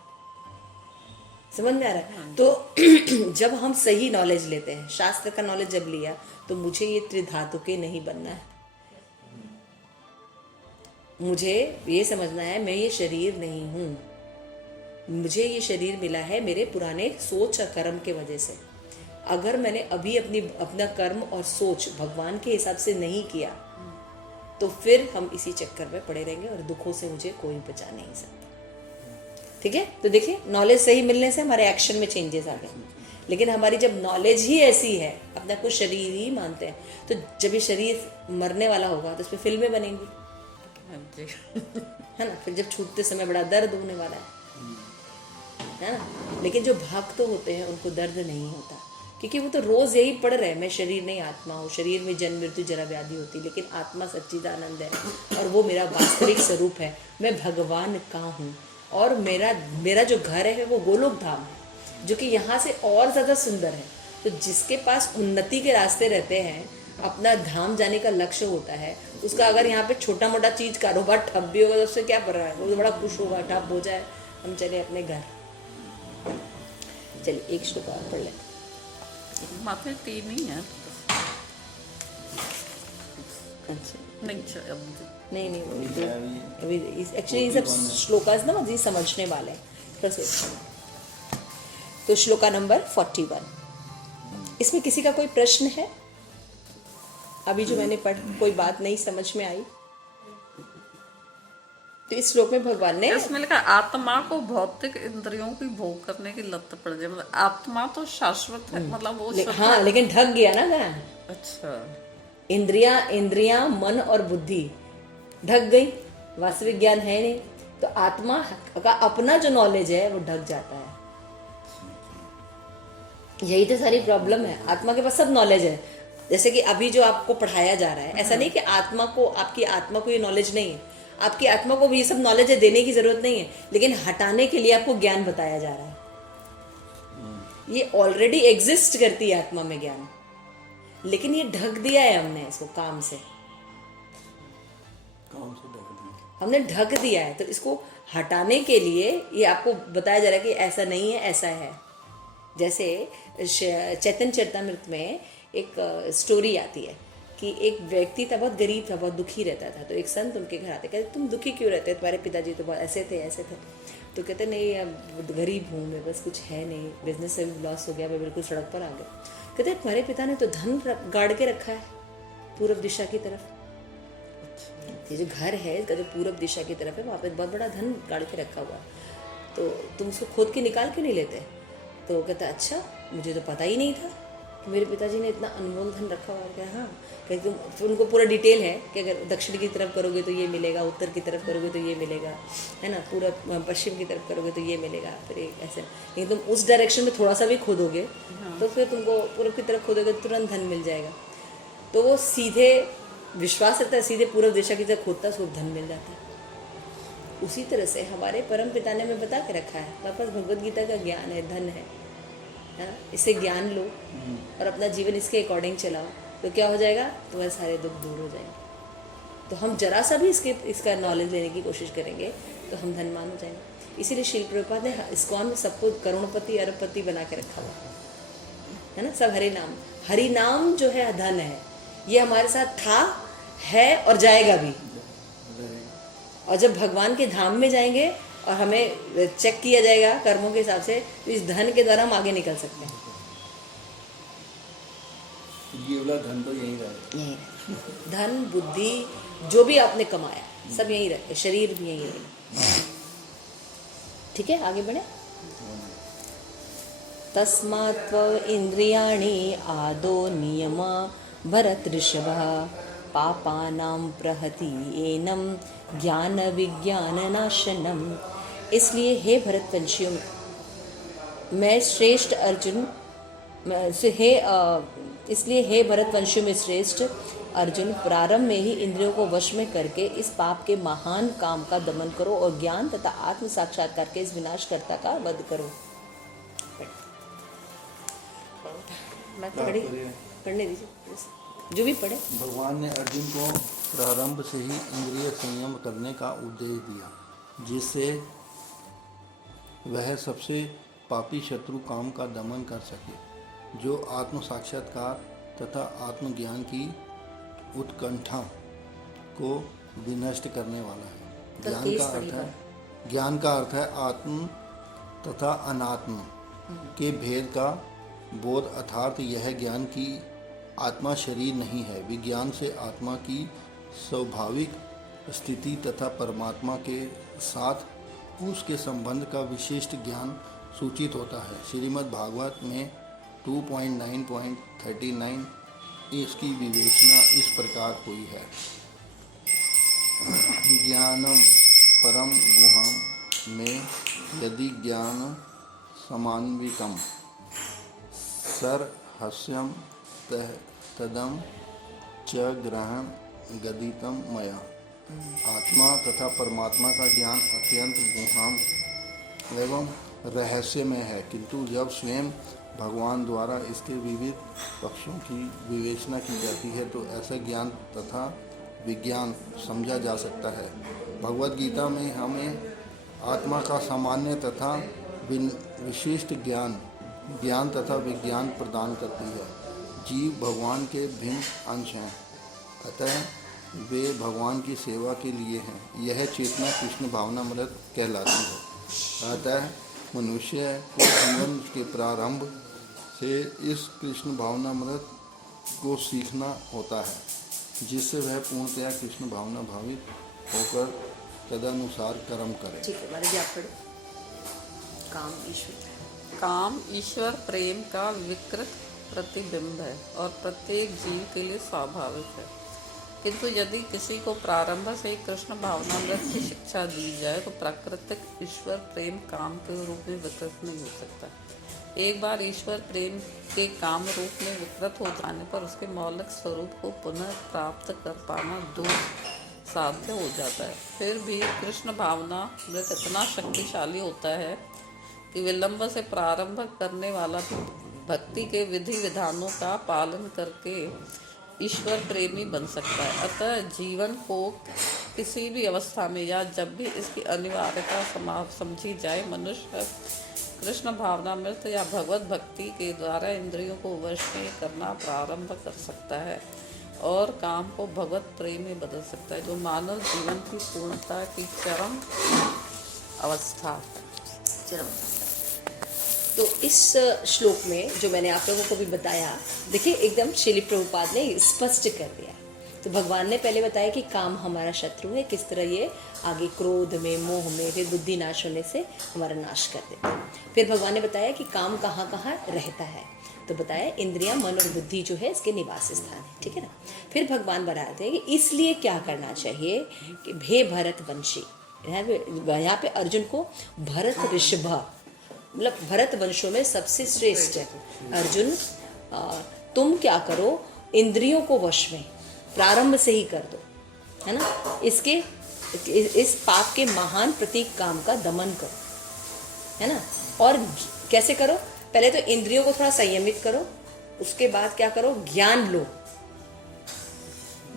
समझ में आ रहा है। तो जब हम सही नॉलेज लेते हैं, शास्त्र का नॉलेज जब लिया, तो मुझे ये त्रिधातु के नहीं बनना है, मुझे ये समझना है मैं ये शरीर नहीं हूँ, मुझे ये शरीर मिला है मेरे पुराने सोच और कर्म के वजह से। अगर मैंने अभी अपना कर्म और सोच भगवान के हिसाब से नहीं किया, तो फिर हम इसी चक्कर में पड़े रहेंगे और दुखों से मुझे कोई बचा नहीं सकता। ठीक है, तो देखिए नॉलेज सही मिलने से हमारे एक्शन में चेंजेस आ गए, लेकिन हमारी जब नॉलेज ही ऐसी है, अपना कुछ शरीर ही मानते हैं, तो जब ये शरीर मरने वाला होगा तो उस पर फिल्में बनेंगी, है ना। फिर जब छूटते समय बड़ा दर्द होने वाला है ना। लेकिन जो भक्त होते हैं उनको दर्द नहीं होता, क्योंकि वो तो रोज यही पढ़ रहे हैं, मैं शरीर नहीं आत्मा हूँ, शरीर में जन्म मृत्यु जरा व्याधि होती, लेकिन आत्मा सच्चिदानंद है और वो मेरा वास्तविक स्वरूप है, मैं भगवान का हूँ, और मेरा जो घर है वो गोलोक धाम है, जो कि यहाँ से और ज़्यादा सुंदर है। तो जिसके पास उन्नति के रास्ते रहते हैं, अपना धाम जाने का लक्ष्य होता है, उसका अगर यहाँ पे छोटा मोटा चीज़ कारोबार ठप भी होगा तो उससे क्या पड़ रहा है, वो तो बड़ा खुश होगा, ठप हो जाए, हम चले अपने घर। चलिए एक श्लोक और पढ़ लेते। माथे 3 ही है। अच्छा नहीं अभी एक्चुअली ये सब श्लोकास ना जी समझने वाले हैं। तो श्लोका नंबर 41, इसमें किसी का कोई प्रश्न है? अभी जो मैंने कोई बात नहीं समझ में आई? तो इस श्लोक में भगवान ने इसमें लिखा आत्मा को भौतिक इंद्रियों की भोग करने की लत पड़ जाए, मतलब आत्मा तो शाश्वत है, मतलब वो हाँ, लेकिन ढक गया ना ज्ञान। अच्छा, इंद्रियां मन और बुद्धि ढक गई, वास्तविक ज्ञान है नहीं, तो आत्मा का अपना जो नॉलेज है वो ढक जाता है। यही तो सारी प्रॉब्लम है, आत्मा के पास सब नॉलेज है। जैसे कि अभी जो आपको पढ़ाया जा रहा है, ऐसा नहीं कि आपकी आत्मा को ये नॉलेज नहीं है, आपकी आत्मा को भी ये सब नॉलेज है, देने की जरूरत नहीं है, लेकिन हटाने के लिए आपको ज्ञान बताया जा रहा है। ये ऑलरेडी एग्जिस्ट करती है आत्मा में ज्ञान, लेकिन ये ढक दिया है हमने इसको काम से हमने ढक दिया है। तो इसको हटाने के लिए ये आपको बताया जा रहा है कि ऐसा नहीं है, ऐसा है। जैसे चैतन्य चरितमृत में एक स्टोरी आती है कि एक व्यक्ति था, बहुत गरीब था, बहुत दुखी रहता था। तो एक संत उनके घर आते, कहते तुम दुखी क्यों रहते हो, तुम्हारे पिताजी तो बहुत ऐसे थे। तो कहते नहीं, अब गरीब हूँ मैं, बस कुछ है नहीं, बिजनेस से भी लॉस हो गया, मैं बिल्कुल सड़क पर आ गया। कहते तुम्हारे पिता ने तो धन गाड़ के रखा है पूर्व दिशा की तरफ। ये जो घर है इसका जो पूर्व दिशा की तरफ है, वहाँ पे बहुत बड़ा धन गाड़ के रखा हुआ है। तो तुम उसको खोद के निकाल क्यों नहीं लेते? तो वो कहता अच्छा, मुझे तो पता ही नहीं था कि मेरे पिताजी ने इतना अनमोल धन रखा हुआ है। क्या हाँ, कहीं तुम, तो उनको पूरा डिटेल है कि अगर दक्षिण की तरफ करोगे तो ये मिलेगा, उत्तर की तरफ करोगे तो ये मिलेगा, है ना, पूरा पश्चिम की तरफ करोगे तो ये मिलेगा, फिर ऐसे। लेकिन तुम उस डायरेक्शन में थोड़ा सा भी खोदोगे तो फिर तुमको पूर्व की तरफ खोदोगे तुरंत धन मिल जाएगा। तो वो सीधे विश्वास रहता है, सीधे पूर्व दिशा की तरफ खोदता है, उसको धन मिल जाता है। उसी तरह से हमारे परम पिता ने हमें बता के रखा है, हमारे पास भगवद गीता का ज्ञान है, धन है ना, इससे ज्ञान लो और अपना जीवन इसके अकॉर्डिंग चलाओ, तो क्या हो जाएगा, तुम्हारे सारे दुख दूर हो जाएंगे। तो हम जरा सा भी इसका नॉलेज लेने की कोशिश करेंगे तो हम धनवान हो जाएंगे। इसीलिए श्रील प्रभुपाद ने इस्कॉन में सबको करोड़पति अरबपति बना के रखा हुआ है ना, सब हरि नाम जो है धन है, ये हमारे साथ था, है और जाएगा भी। और जब भगवान के धाम में जाएंगे और हमें चेक किया जाएगा कर्मों के हिसाब से, तो इस धन के द्वारा हम आगे निकल सकते हैं। ये वाला धन तो यहीं रहेगा, यहीं रहे धन बुद्धि जो भी आपने कमाया सब यहीं रहे, शरीर भी यहीं रहेगा। ठीक है, आगे बढ़े। तस्मात् त्व इंद्रियाणि आदो नियम भरत ऋषभः पापानां प्रहति एनम ज्ञान विज्ञान नाशनम। इसलिए हे भरतवंशियों में श्रेष्ठ अर्जुन, इसलिए हे भरतवंशियों में श्रेष्ठ अर्जुन, प्रारंभ में ही इंद्रियों को वश में करके इस पाप के महान काम का दमन करो और ज्ञान तथा आत्म साक्षात्कार के इस विनाशकर्ता का वध करो। मैं पढ़ने दीजिए, जो भी पढ़े। भगवान ने अर्जुन को प्रारंभ से ही इंद्रिय संयम करने का उपदेश दिया, जिससे वह सबसे पापी शत्रु काम का दमन कर सके, जो आत्म साक्षात्कार तथा आत्मज्ञान की उत्कंठा को विनष्ट करने वाला है। ज्ञान का अर्थ है आत्म तथा अनात्म के भेद का बोध, अर्थात यह ज्ञान की आत्मा शरीर नहीं है, विज्ञान से आत्मा की स्वाभाविक स्थिति तथा परमात्मा के साथ उसके संबंध का विशिष्ट ज्ञान सूचित होता है। श्रीमद् भागवत में 2.9.39 इसकी विवेचना इस प्रकार हुई है। ज्ञानम परम गुहम में यदि ज्ञान समान्वितम सरहस्यम तदम च ग्रहण गदितम मया। आत्मा तथा परमात्मा का ज्ञान अत्यंत गुहाम एवं रहस्यमय है, किंतु जब स्वयं भगवान द्वारा इसके विविध पक्षों की विवेचना की जाती है तो ऐसा ज्ञान तथा विज्ञान समझा जा सकता है। भगवद गीता में हमें आत्मा का सामान्य तथा विशिष्ट ज्ञान तथा विज्ञान प्रदान करती है। जीव भगवान के भिन्न अंश हैं, अतः वे भगवान की सेवा के लिए हैं। यह चेतना कृष्ण भावनामृत कहलाती है। अतः मनुष्य को जीवन के प्रारंभ से इस कृष्ण भावनामृत को सीखना होता है, जिससे वह पूर्णतया कृष्ण भावना भावित होकर तदनुसार कर्म करे। ठीक है, हमारे आप पढ़ो। काम ईश्वर प्रेम का विकृत प्रतिबिंब है और प्रत्येक जीव के लिए स्वाभाविक है, किंतु यदि किसी को प्रारंभ से ही कृष्ण भावनामृत की शिक्षा दी जाए तो प्राकृतिक ईश्वर प्रेम काम के रूप में विकृत नहीं हो सकता। एक बार ईश्वर प्रेम के काम रूप में विकृत हो जाने पर उसके मौलिक स्वरूप को पुनः प्राप्त कर पाना दुस्साध्य हो जाता है। फिर भी कृष्ण भावनामृत इतना शक्तिशाली होता है कि विलंब से प्रारंभ करने वाला भक्ति के विधि विधानों का पालन करके ईश्वर प्रेमी बन सकता है। अतः जीवन को किसी भी अवस्था में या जब भी इसकी अनिवार्यता समझी जाए, मनुष्य कृष्ण भावनामृत या भगवत भक्ति के द्वारा इंद्रियों को वश में करना प्रारंभ कर सकता है और काम को भगवत प्रेम में बदल सकता है, जो मानव जीवन की पूर्णता की चरम अवस्था है। तो इस श्लोक में जो मैंने आप लोगों को भी बताया, देखिए एकदम श्रील प्रभुपाद ने स्पष्ट कर दिया। तो भगवान ने पहले बताया कि काम हमारा शत्रु है, किस तरह ये आगे क्रोध में, मोह में, फिर बुद्धि नाश होने से हमारा नाश कर देते हैं। फिर भगवान ने बताया कि काम कहाँ कहाँ रहता है, तो बताया इंद्रियां, मन और बुद्धि जो है इसके निवास स्थान है, ठीक है ना। फिर भगवान बताते हैं कि इसलिए क्या करना चाहिए कि भे भरत वंशी, यहाँ पे अर्जुन को भरत ऋषभ, मतलब भरत वंशों में सबसे श्रेष्ठ है अर्जुन। तुम क्या करो, इंद्रियों को वश में प्रारंभ से ही कर दो, है ना। इस पाप के महान प्रतीक काम का दमन करो, है ना। और कैसे करो, पहले तो इंद्रियों को थोड़ा संयमित करो, उसके बाद क्या करो, ज्ञान लो,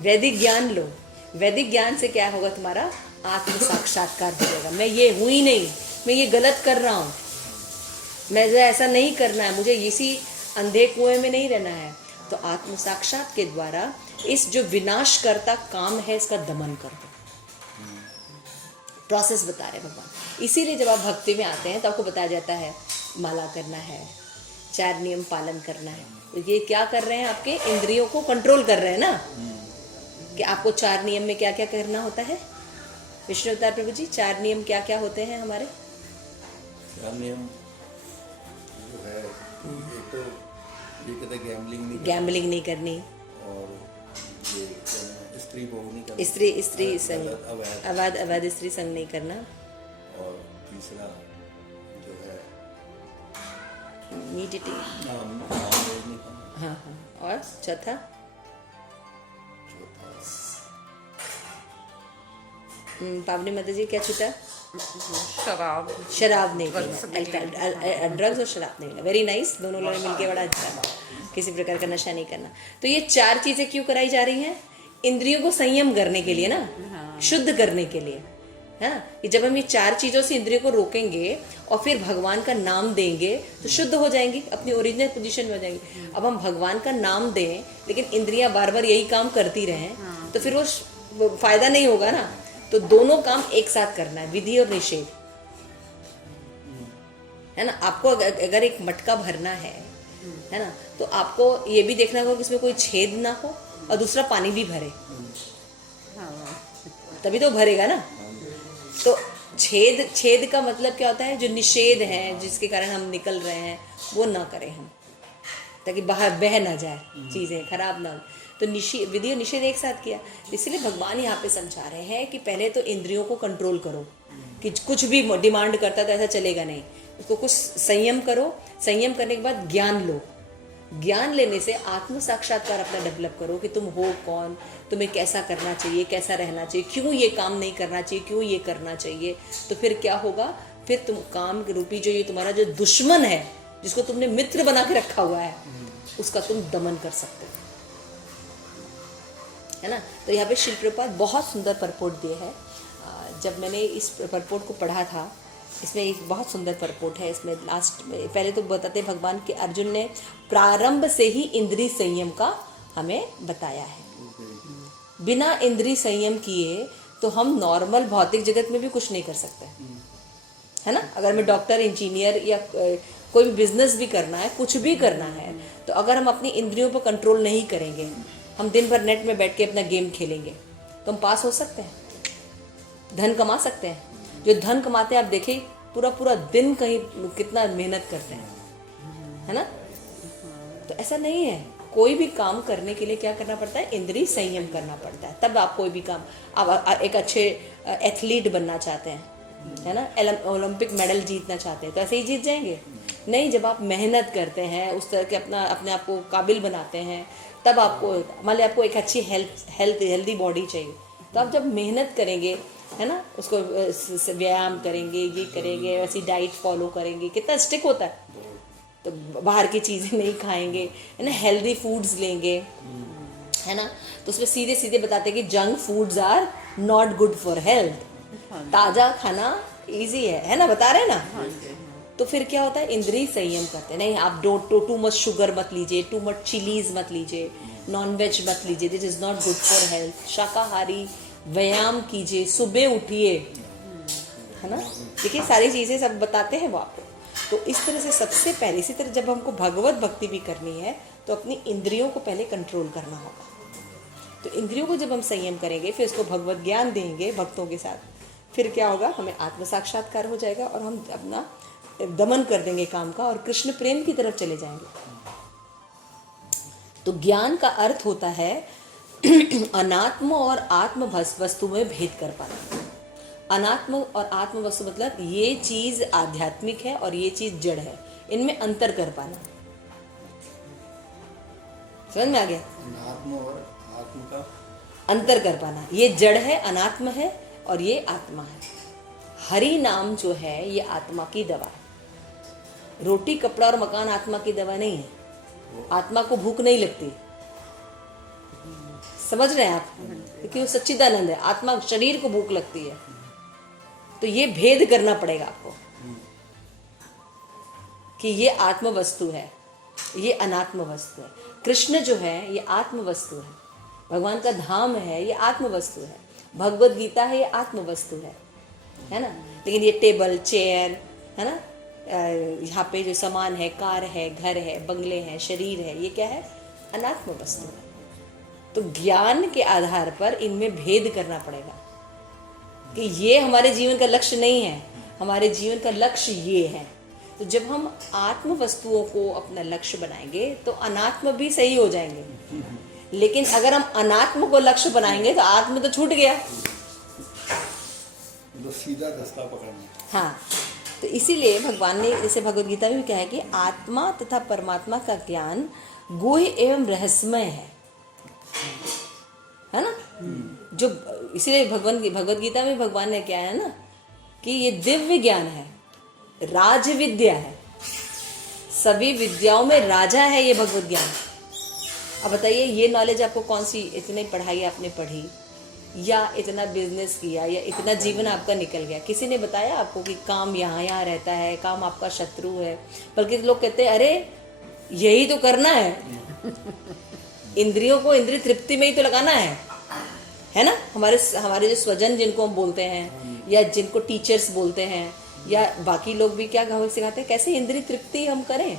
वैदिक ज्ञान लो। वैदिक ज्ञान से क्या होगा, तुम्हारा आत्म साक्षात्कार हो जाएगा। मैं ये हूं ही नहीं, मैं ये गलत कर रहा हूं, मुझे ऐसा नहीं करना है, मुझे इसी अंधे कुएं में नहीं रहना है। तो आत्म साक्षात के द्वारा इस जो विनाश करता काम है इसका दमन कर दो। प्रोसेस बता रहे भगवान। इसीलिए जब आप भक्ति में आते हैं तो आपको बताया जाता है माला करना है, 4 नियम पालन करना है। तो ये क्या कर रहे हैं, आपके इंद्रियों को कंट्रोल कर रहे हैं ना, कि आपको 4 नियम में क्या क्या करना होता है। विष्णु अवतार प्रभु जी, 4 नियम क्या क्या होते हैं हमारे? 4 नियम जो है, एक तो ये कहते हैं गैम्बलिंग नहीं करनी, और ये स्त्री भोग नहीं करना, स्त्री संग, अवैध स्त्री संग नहीं करना, और तीसरा जो है नीडिटी, नॉनवेज नहीं खाना। हाँ हाँ, और चौथा पावनी माता जी क्या छूटा? शराब नहीं पीना, ड्रग्स और शराब नहीं पीना। वेरी नाइस, दोनों लोगों ने मिलकर बड़ा अच्छा, किसी प्रकार का नशा नहीं करना। तो ये 4 चीजें क्यों कराई जा रही हैं? इंद्रियों को संयम करने के लिए ना, शुद्ध करने के लिए, है ना। कि जब हम ये 4 चीजों से इंद्रियों को रोकेंगे और फिर भगवान का नाम देंगे तो शुद्ध हो जाएंगी, अपनी ओरिजिनल पोजीशन में हो जाएंगी। अब हम भगवान का नाम दें लेकिन इंद्रियां बार बार यही काम करती रहें तो फिर वो फायदा नहीं होगा ना। तो दोनों काम एक साथ करना है, विधि और निषेध, है ना। आपको अगर एक मटका भरना है ना, तो आपको ये भी देखना होगा कि इसमें कोई छेद ना हो और दूसरा पानी भी भरे, तभी तो भरेगा ना। तो छेद का मतलब क्या होता है, जो निषेध है जिसके कारण हम निकल रहे हैं वो ना करें हम, ताकि बाहर बह ना जाए, चीज़ें खराब ना हो। तो विधि और निषेध एक साथ किया। इसलिए भगवान यहाँ पे समझा रहे हैं कि पहले तो इंद्रियों को कंट्रोल करो, कि कुछ भी डिमांड करता तो ऐसा चलेगा नहीं, उसको कुछ संयम करो। संयम करने के बाद ज्ञान लो, ज्ञान लेने से आत्म साक्षात्कार अपना डेवलप करो कि तुम हो कौन, तुम्हें कैसा करना चाहिए, कैसा रहना चाहिए, क्यों ये काम नहीं करना चाहिए, क्यों ये करना चाहिए। तो फिर क्या होगा, फिर तुम काम के रूपी जो ये तुम्हारा जो दुश्मन है, जिसको तुमने मित्र बना के रखा हुआ है, उसका तुम दमन कर सकते हो, है ना। तो यहाँ पे श्रील प्रभुपाद बहुत सुंदर परपोट दिए है। जब मैंने इस परपोट को पढ़ा था, इसमें एक बहुत सुंदर परपोट है। इसमें लास्ट में पहले तो बताते हैं भगवान कि अर्जुन ने प्रारंभ से ही इंद्रिय संयम का हमें बताया है। बिना इंद्रिय संयम किए तो हम नॉर्मल भौतिक जगत में भी कुछ नहीं कर सकते, है ना। अगर मैं डॉक्टर, इंजीनियर या कोई भी बिजनेस भी करना है, कुछ भी करना है, तो अगर हम अपनी इंद्रियों पर कंट्रोल नहीं करेंगे, हम दिन भर नेट में बैठ के अपना गेम खेलेंगे, तो हम पास हो सकते हैं, धन कमा सकते हैं। जो धन कमाते हैं आप देखिए, पूरा दिन कहीं कितना मेहनत करते हैं, है ना। तो ऐसा नहीं है, कोई भी काम करने के लिए क्या करना पड़ता है, इंद्रिय संयम करना पड़ता है। तब आप कोई भी काम, आप एक अच्छे एथलीट बनना चाहते हैं, है ना, ओलंपिक मेडल जीतना चाहते हैं, तो ऐसे ही जीत जाएंगे? नहीं, जब आप मेहनत करते हैं, उस तरह के अपने आप को काबिल बनाते हैं, तब आपको, मान लिया आपको एक अच्छी हेल्दी बॉडी चाहिए, तो आप जब मेहनत करेंगे, है ना, उसको व्यायाम करेंगे, ये करेंगे, ऐसी डाइट फॉलो करेंगे, कितना स्टिक होता है। तो बाहर की चीज़ें नहीं खाएंगे, है ना, हेल्दी फूड्स लेंगे, है ना। तो उसमें सीधे सीधे बताते हैं कि junk foods are not good for health. ताज़ा खाना इजी है ना, बता रहे हैं ना। तो फिर क्या होता है, इंद्रिय संयम करते हैं। नहीं, आप टू मच शुगर मत लीजिए, टू मच चिलीज मत लीजिए, नॉन वेज मत लीजिए, this is not good for health. शाकाहारी, व्यायाम कीजिए, सुबह उठिए, है ना। देखिए सारी चीज़ें सब बताते हैं वो आपको। तो इस तरह से सबसे पहले, इसी तरह जब हमको भगवत भक्ति भी करनी है तो अपनी इंद्रियों को पहले कंट्रोल करना होगा। तो इंद्रियों को जब हम संयम करेंगे, फिर उसको भगवत ज्ञान देंगे भक्तों के साथ, फिर क्या होगा, हमें आत्म साक्षात्कार हो जाएगा और हम अपना दमन कर देंगे काम का और कृष्ण प्रेम की तरफ चले जाएंगे। तो ज्ञान का अर्थ होता है अनात्म और आत्म वस्तु में भेद कर पाना। अनात्म और आत्म वस्तु मतलब ये चीज आध्यात्मिक है और ये चीज जड़ है, इनमें अंतर कर पाना। समझ में आ गया? आत्मा और आत्मा का अंतर कर पाना, ये जड़ है, अनात्म है और ये आत्मा है। हरि नाम जो है ये आत्मा की दवा है। रोटी कपड़ा और मकान आत्मा की दवा नहीं है। आत्मा को भूख नहीं लगती, समझ रहे हैं आप? क्योंकि वो सच्चिदानंद है। आत्मा शरीर को भूख लगती है। तो ये भेद करना पड़ेगा आपको कि ये आत्म वस्तु है, ये अनात्म वस्तु है। कृष्ण जो है ये आत्म वस्तु है, भगवान का धाम है ये आत्म वस्तु है, भगवत गीता है ये आत्म वस्तु है ना। लेकिन ये टेबल चेयर है ना, यहाँ पे जो सामान है, कार है, घर है, बंगले हैं, शरीर है, ये क्या है? अनात्म वस्तु है। तो ज्ञान के आधार पर इनमें भेद करना पड़ेगा कि ये हमारे जीवन का लक्ष्य नहीं है, हमारे जीवन का लक्ष्य ये है। तो जब हम आत्म वस्तुओं को अपना लक्ष्य बनाएंगे तो अनात्म भी सही हो जाएंगे। लेकिन अगर हम अनात्म को लक्ष्य बनाएंगे तो आत्म तो छूट गया। तो सीधा रास्ता पकड़ना। हाँ, तो इसीलिए भगवान ने जैसे भगवद गीता में भी कहा है कि आत्मा तथा परमात्मा का ज्ञान गुह्य एवं रहस्यमय है ना। जो इसीलिए भगवद गीता में भगवान ने क्या है ना कि ये दिव्य ज्ञान है, राज विद्या है, सभी विद्याओं में राजा है ये भगवद ज्ञान। अब बताइए ये नॉलेज आपको कौन सी, इतनी पढ़ाई आपने पढ़ी या इतना बिजनेस किया या इतना जीवन आपका निकल गया, किसी ने बताया आपको कि काम यहाँ रहता है, काम आपका शत्रु है? बल्कि लोग कहते हैं अरे यही तो करना है, इंद्रियों को इंद्रिय तृप्ति में ही तो लगाना है ना। हमारे जो स्वजन जिनको हम बोलते हैं या जिनको टीचर्स बोलते हैं या बाकी लोग भी क्या सिखाते हैं, कैसे इंद्रिय तृप्ति हम करें,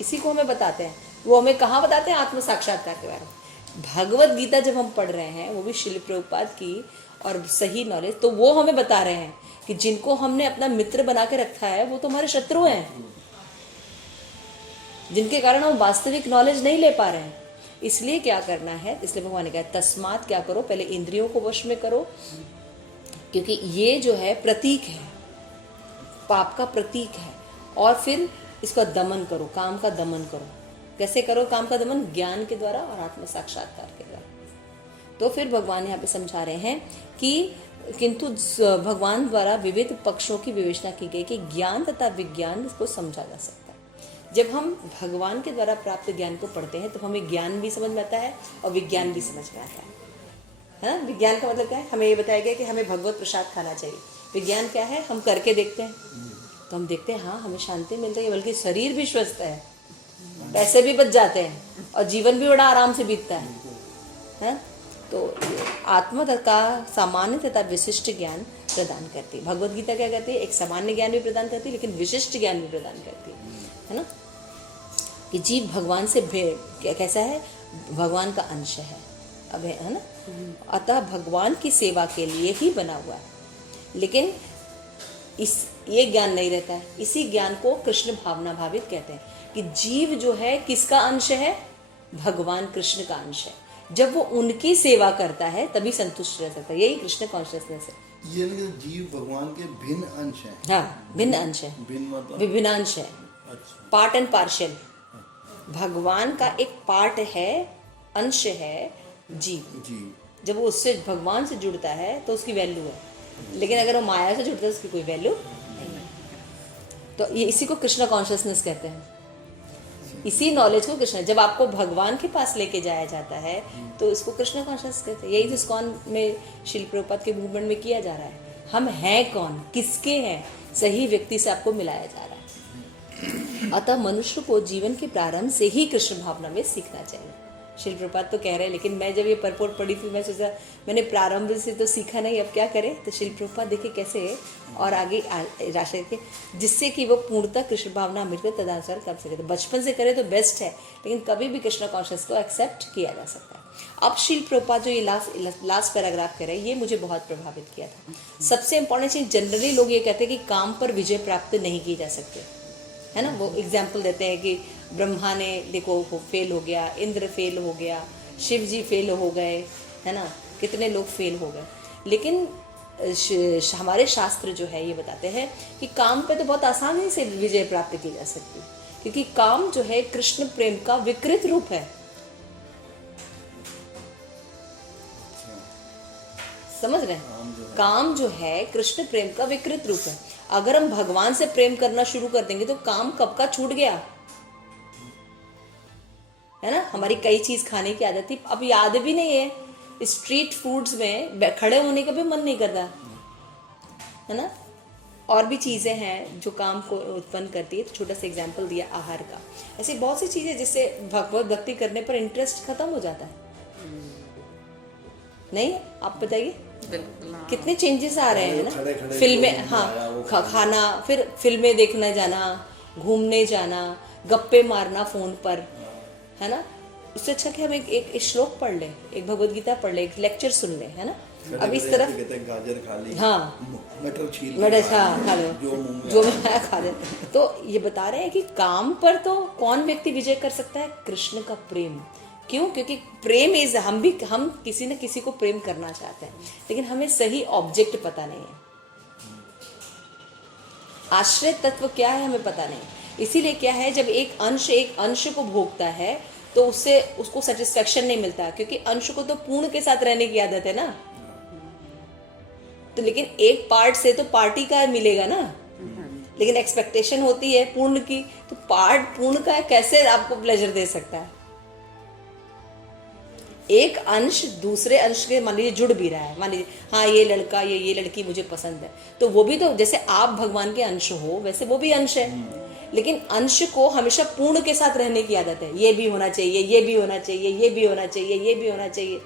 इसी को हमें बताते हैं। वो हमें कहाँ बताते हैं? आत्म साक्षात्कार के बारे में। भगवत गीता जब हम पढ़ रहे हैं, वो भी श्रील प्रभुपाद की और सही नॉलेज, तो वो हमें बता रहे हैं कि जिनको हमने अपना मित्र बना के रखा है वो तो हमारे शत्रु हैं, जिनके कारण हम वास्तविक नॉलेज नहीं ले पा रहे हैं। इसलिए क्या करना है, इसलिए भगवान ने कहा तस्मात क्या करो, पहले इंद्रियों को वश में करो, क्योंकि ये जो है प्रतीक है, पाप का प्रतीक है। और फिर इसका दमन करो, काम का दमन करो। कैसे करो काम का दमन? ज्ञान के द्वारा और आत्म साक्षात्कार के द्वारा। तो फिर भगवान यहाँ पे समझा रहे हैं कि किंतु भगवान द्वारा विविध पक्षों की विवेचना की गई कि ज्ञान तथा विज्ञान को समझा जा सकता है। जब हम भगवान के द्वारा प्राप्त ज्ञान को पढ़ते हैं तो हमें ज्ञान भी समझ में आता है और विज्ञान भी समझ में आता है ना। विज्ञान का मतलब क्या है? हमें ये बताया गया कि हमें भगवत प्रसाद खाना चाहिए। विज्ञान क्या है? हम करके देखते हैं तो हम देखते हैं हाँ हमें शांति मिल रही है, बल्कि शरीर भी स्वस्थ है, पैसे भी बच जाते हैं और जीवन भी बड़ा आराम से बीतता है। तो आत्मा का सामान्य तथा विशिष्ट ज्ञान प्रदान करती है। भगवद गीता क्या कहती है? एक सामान्य ज्ञान भी प्रदान करती है लेकिन विशिष्ट ज्ञान भी प्रदान करती है ना। कि जीव भगवान से कैसा है? भगवान का अंश है, अब है ना। अतः भगवान की सेवा के लिए ही बना हुआ है। लेकिन ये ज्ञान नहीं रहता है। इसी ज्ञान को कृष्ण भावना भावित कहते हैं कि जीव जो है किसका अंश है? भगवान कृष्ण का अंश है। जब वो उनकी सेवा करता है तभी संतुष्ट रह सकता है। यही कृष्ण कॉन्शियसनेस है। ये जीव भगवान के भिन्न अंश हैं। हाँ, भिन्न अंश है, भिन्न मतलब विभिन्न अंश है। अच्छा। Part and partial. भगवान का एक पार्ट है, अंश है जीव। जब वो उससे भगवान से जुड़ता है तो उसकी वैल्यू है, लेकिन अगर वो माया से जुड़ता है उसकी कोई वैल्यू नहीं है। तो ये इसी को कृष्ण कॉन्शियसनेस कहते हैं। इसी नॉलेज को कृष्ण, जब आपको भगवान के पास लेके जाया जाता है तो इसको कृष्ण कॉन्शियस कहते हैं। यही तो इस्कॉन में श्रील प्रभुपाद के मूवमेंट में किया जा रहा है। हम हैं कौन, किसके हैं, सही व्यक्ति से आपको मिलाया जा रहा है। अतः मनुष्य को जीवन के प्रारंभ से ही कृष्ण भावना में सीखना चाहिए। श्रील प्रभुपाद तो कह रहे हैं, लेकिन मैं जब ये परपोर्ट पढ़ी थी मैं सोचा मैंने प्रारंभ से तो सीखा नहीं, अब क्या करें। तो श्रील प्रभुपाद देखिए कैसे और आगे राशि के, जिससे कि वो पूर्णतः कृष्ण भावना अमृत तदनुसार कर सके। तो बचपन से करे तो बेस्ट है, लेकिन कभी भी कृष्ण कॉन्शियस को एक्सेप्ट किया जा सकता है। अब शील प्रभुपाद जो ये लास्ट पैराग्राफ कह रहे हैं, ये मुझे बहुत प्रभावित किया था। सबसे इंपॉर्टेंट चीज, जनरली लोग ये कहते हैं कि काम पर विजय प्राप्त नहीं की जा सकते, है ना। वो एग्जाम्पल देते हैं कि ब्रह्मा ने देखो वो फेल हो गया, इंद्र फेल हो गया, शिव जी फेल हो गए, है ना, कितने लोग फेल हो गए। लेकिन हमारे शास्त्र जो है ये बताते हैं कि काम पे तो बहुत आसानी से विजय प्राप्त की जा सकती, क्योंकि काम जो है कृष्ण प्रेम का विकृत रूप है। समझ रहे हैं? काम जो है कृष्ण प्रेम का विकृत रूप है। अगर हम भगवान से प्रेम करना शुरू कर देंगे तो काम कब का छूट गया, है ना। हमारी कई चीज खाने की आदत थी, अब याद भी नहीं है। स्ट्रीट फूड्स में खड़े होने का भी मन नहीं करता, है ना। और भी चीजें हैं जो काम को उत्पन्न करती है। तो छोटा सा एग्जाम्पल दिया आहार का। ऐसी बहुत सी चीजें जिससे भगवत भक्ति करने पर इंटरेस्ट खत्म हो जाता है। नहीं, आप बताइए बिल्कुल। हाँ। कितने चेंजेस आ रहे हैं ना। खड़े-खड़े फिल्में, जो हाँ, आया वो खाना, फिर फिल्में देखने जाना, घूमने जाना, गप्पे मारना फोन पर, है ना। उससे अच्छा कि हम एक श्लोक पढ़ लें, एक भगवत गीता पढ़ लें, एक लेक्चर सुन लें, है ना। अब इस तरफ कहते हैं गाजर खा ली, हाँ, मटर छील के मटर खा ली, लो, जो मुंह में जो में आया खा ले। तो ये बता रहे हैं कि काम पर तो कौन व्यक्ति विजय कर सकता है? कृष्ण का प्रेम। क्यों? क्योंकि प्रेम इज, हम किसी न किसी को प्रेम करना चाहते हैं, लेकिन हमें सही ऑब्जेक्ट पता नहीं है। आश्रय तत्व क्या है हमें पता नहीं। इसीलिए क्या है, जब एक अंश को भोगता है तो उससे उसको सेटिस्फेक्शन नहीं मिलता, क्योंकि अंश को तो पूर्ण के साथ रहने की आदत है ना। तो लेकिन एक पार्ट से तो पार्टी का मिलेगा ना, लेकिन एक्सपेक्टेशन होती है पूर्ण की। तो पार्ट पूर्ण का कैसे आपको प्लेजर दे सकता है? एक अंश दूसरे अंश के मान लीजिए जुड़ भी रहा है, मान लीजिए हाँ ये लड़का ये लड़की मुझे पसंद है, तो वो भी तो जैसे आप भगवान के अंश हो वैसे वो भी अंश है। लेकिन अंश को हमेशा पूर्ण के साथ रहने की आदत है। ये भी होना चाहिए, ये भी होना चाहिए, ये भी होना चाहिए, ये भी होना चाहिए।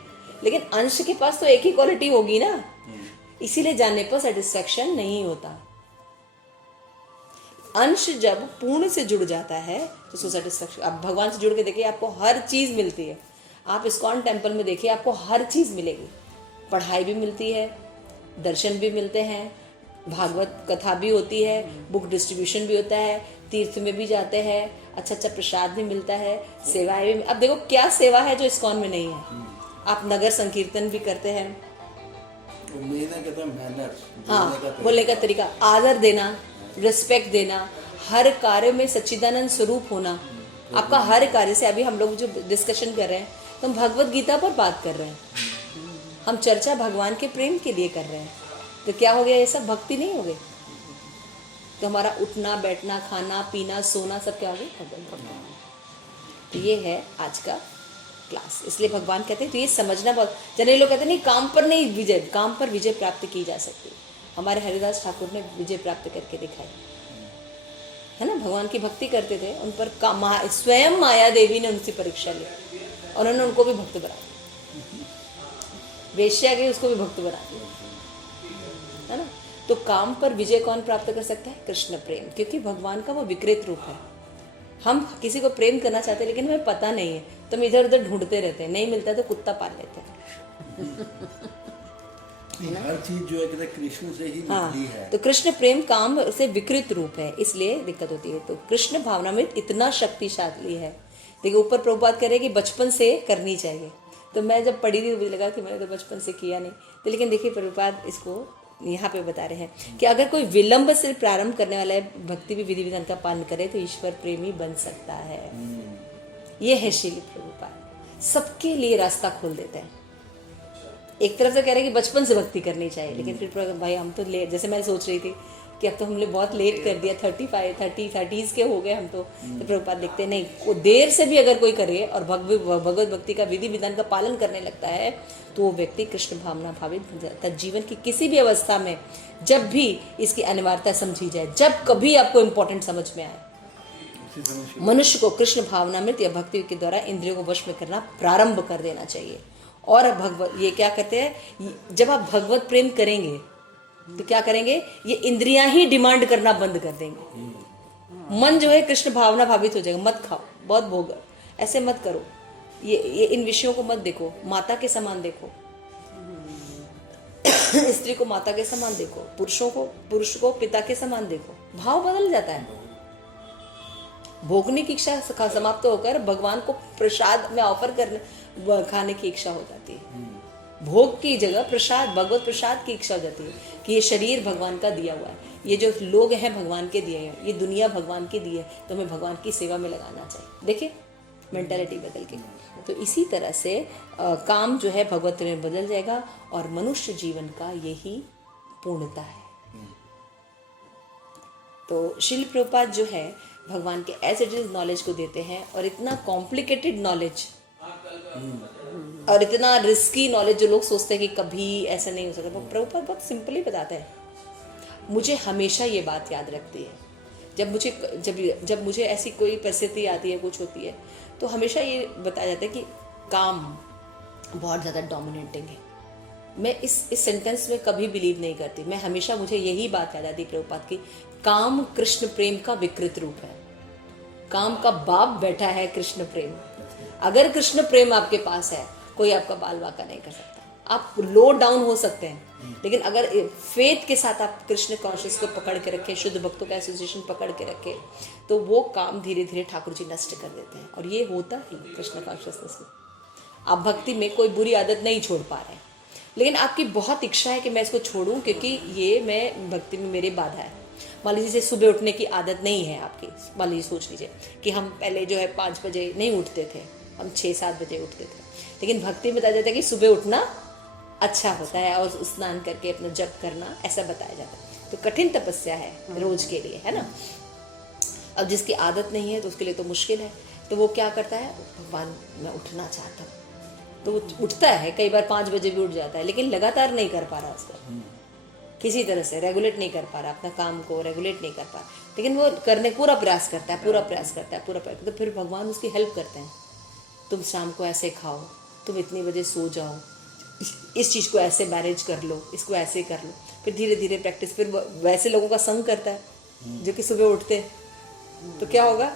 लेकिन अंश के पास तो एक ही क्वालिटी होगी ना, इसीलिए जानने पर सेटिस्फेक्शन नहीं होता। अंश जब पूर्ण से जुड़ जाता है तो उसको सेटिस्फेक्शन। आप भगवान से जुड़ के देखिए, आपको हर चीज मिलती है। आप इस्कॉन टेम्पल में देखिए, आपको हर चीज मिलेगी। पढ़ाई भी मिलती है, दर्शन भी मिलते हैं, भागवत कथा भी होती है, बुक डिस्ट्रीब्यूशन भी होता है, तीर्थ में भी जाते हैं, अच्छा प्रसाद भी मिलता है, सेवाएं भी। अब देखो क्या सेवा है जो इस्कॉन में नहीं है। आप नगर संकीर्तन भी करते हैं, हाँ, बोलने का तरीका, आदर देना, रिस्पेक्ट देना, हर कार्य में सच्चिदानंद स्वरूप होना। आपका हर कार्य से, अभी हम लोग जो डिस्कशन कर रहे हैं तो हम भगवत गीता पर बात कर रहे हैं, हम चर्चा भगवान के प्रेम के लिए कर रहे हैं। तो क्या हो गया? ये सब भक्ति नहीं हो गई? तो हमारा उठना बैठना खाना पीना सोना सब क्या हो गया? भगवान। तो ये है आज का क्लास। इसलिए भगवान कहते हैं, तो ये समझना बहुत। जनरली लोग कहते हैं नहीं काम पर नहीं विजय, काम पर विजय प्राप्त की जा सकती। हमारे हरिदास ठाकुर ने विजय प्राप्त करके दिखाई, है ना। भगवान की भक्ति करते थे, उन पर स्वयं माया देवी ने उनसे परीक्षा ली और उन्होंने उनको भी भक्त बना दिया। वेश्या के उसको भी भक्त बना दिया, है ना। तो काम पर विजय कौन प्राप्त कर सकता है? कृष्ण प्रेम, क्योंकि भगवान का वो विकृत रूप है। हम किसी को प्रेम करना चाहते हैं लेकिन हमें पता नहीं है, तो हम इधर उधर ढूंढते रहते हैं, नहीं मिलता तो कुत्ता पाल लेते हैं। हर चीज जो है कहते कृष्ण से ही निकली है। तो कृष्ण प्रेम काम से विकृत रूप है, इसलिए दिक्कत होती है। तो कृष्ण भावनामृत इतना शक्तिशाली है। देखिए ऊपर प्रभुपाद कह रहे हैं कि बचपन से करनी चाहिए। तो मैं जब पढ़ी थी तो मुझे लगा कि मैंने तो बचपन से किया नहीं। तो लेकिन देखिए प्रभुपाद इसको यहाँ पे बता रहे हैं कि अगर कोई विलंब से प्रारंभ करने वाला है, भक्ति भी विधि विधान का पालन करे तो ईश्वर प्रेमी बन सकता है। ये है श्रील प्रभुपाद, सबके लिए रास्ता खोल देते हैं। एक तरफ से कह रहे हैं कि बचपन से भक्ति करनी चाहिए, लेकिन फिर भाई हम तो लेट, जैसे मैं सोच रही थी कि अब तो हमने बहुत लेट कर दिया, 30s के हो गए हम तो प्रभुपाद लिखते हैं नहीं, देर से भी अगर कोई करे और भगवत भक्ति का विधि विधान का पालन करने लगता है तो वो व्यक्ति कृष्ण भावना भावित बन जाता है। जीवन की किसी भी अवस्था में जब भी इसकी अनिवार्यता समझी जाए, जब कभी आपको इम्पोर्टेंट समझ में आए, मनुष्य को कृष्ण भावनामृत या भक्ति के द्वारा इंद्रियों को वश में करना प्रारंभ कर देना चाहिए। और भगवत ये क्या कहते हैं, जब आप भगवत प्रेम करेंगे तो क्या करेंगे, ये इंद्रियां ही डिमांड करना बंद कर देंगे। मन जो है कृष्ण भावना भावित हो जाएगा। मत खाओ, बहुत भोग, ऐसे मत करो, ये इन विषयों को मत देखो, माता के समान देखो। स्त्री को माता के समान देखो, पुरुष को पिता के समान देखो। भाव बदल जाता है। भोगने की इच्छा समाप्त होकर भगवान को प्रसाद में ऑफर करने खाने की इच्छा हो जाती है। भोग की जगह प्रसाद, भगवत प्रसाद की इच्छा हो जाती है कि ये शरीर भगवान का दिया हुआ है, ये जो लोग हैं भगवान के दिए हैं, ये दुनिया भगवान की दी है, तो हमें भगवान की सेवा में लगाना चाहिए। देखिए मेंटालिटी बदल के। तो इसी तरह से काम जो है भगवत में बदल जाएगा और मनुष्य जीवन का यही पूर्णता है। तो श्रील प्रभुपाद जो है भगवान के एज इट इज नॉलेज को देते हैं, और इतना कॉम्प्लिकेटेड नॉलेज और इतना रिस्की नॉलेज जो लोग सोचते हैं कि कभी ऐसा नहीं हो सकता, वो प्रभुपाद बहुत सिंपली बताते हैं। मुझे हमेशा ये बात याद रखती है, जब मुझे ऐसी कोई परिस्थिति आती है, कुछ होती है, तो हमेशा ये बताया जाता है कि काम बहुत ज़्यादा डोमिनेटिंग है। मैं इस सेंटेंस में कभी बिलीव नहीं करती। मैं हमेशा, मुझे यही बात याद आती है प्रभुपाद की, काम कृष्ण प्रेम का विकृत रूप है। काम का बाप बैठा है कृष्ण प्रेम। अगर कृष्ण प्रेम आपके पास है, कोई आपका बाल बाका नहीं कर सकता। आप लो डाउन हो सकते हैं, लेकिन अगर फेथ के साथ आप कृष्ण कॉन्शियस को पकड़ के रखें, शुद्ध भक्तों का एसोसिएशन पकड़ के रखें, तो वो काम धीरे धीरे ठाकुर जी नष्ट कर देते हैं। और ये होता ही कृष्ण कॉन्शियसनेस में। आप भक्ति में कोई बुरी आदत नहीं छोड़ पा रहे हैं, लेकिन आपकी बहुत इच्छा है कि मैं इसको छोड़ूं, क्योंकि ये मैं भक्ति में मेरी बाधा है। मान लीजिए सुबह उठने की आदत नहीं है आपकी। मान लीजिए सोच लीजिए कि हम पहले जो है 5 बजे नहीं उठते थे, हम 6-7 बजे उठते थे, लेकिन भक्ति में बताया जाता है कि सुबह उठना अच्छा होता है और स्नान करके अपना जप करना, ऐसा बताया जाता है। तो कठिन तपस्या है रोज के लिए, है ना। अब जिसकी आदत नहीं है तो उसके लिए तो मुश्किल है। तो वो क्या करता है, भगवान मैं उठना चाहता हूँ, तो वो उठता है। कई बार 5 बजे भी उठ जाता है, लेकिन लगातार नहीं कर पा रहा उसको, किसी तरह से रेगुलेट नहीं कर पा रहा, अपना काम को रेगुलेट नहीं कर पा रहा, लेकिन वो करने पूरा प्रयास करता है। तो फिर भगवान उसकी हेल्प करते हैं। तुम शाम को ऐसे खाओ, तुम इतनी बजे सो जाओ, इस चीज़ को ऐसे मैनेज कर लो, इसको ऐसे कर लो। फिर धीरे धीरे प्रैक्टिस, फिर वैसे लोगों का संग करता है जो कि सुबह उठते हैं। तो क्या होगा,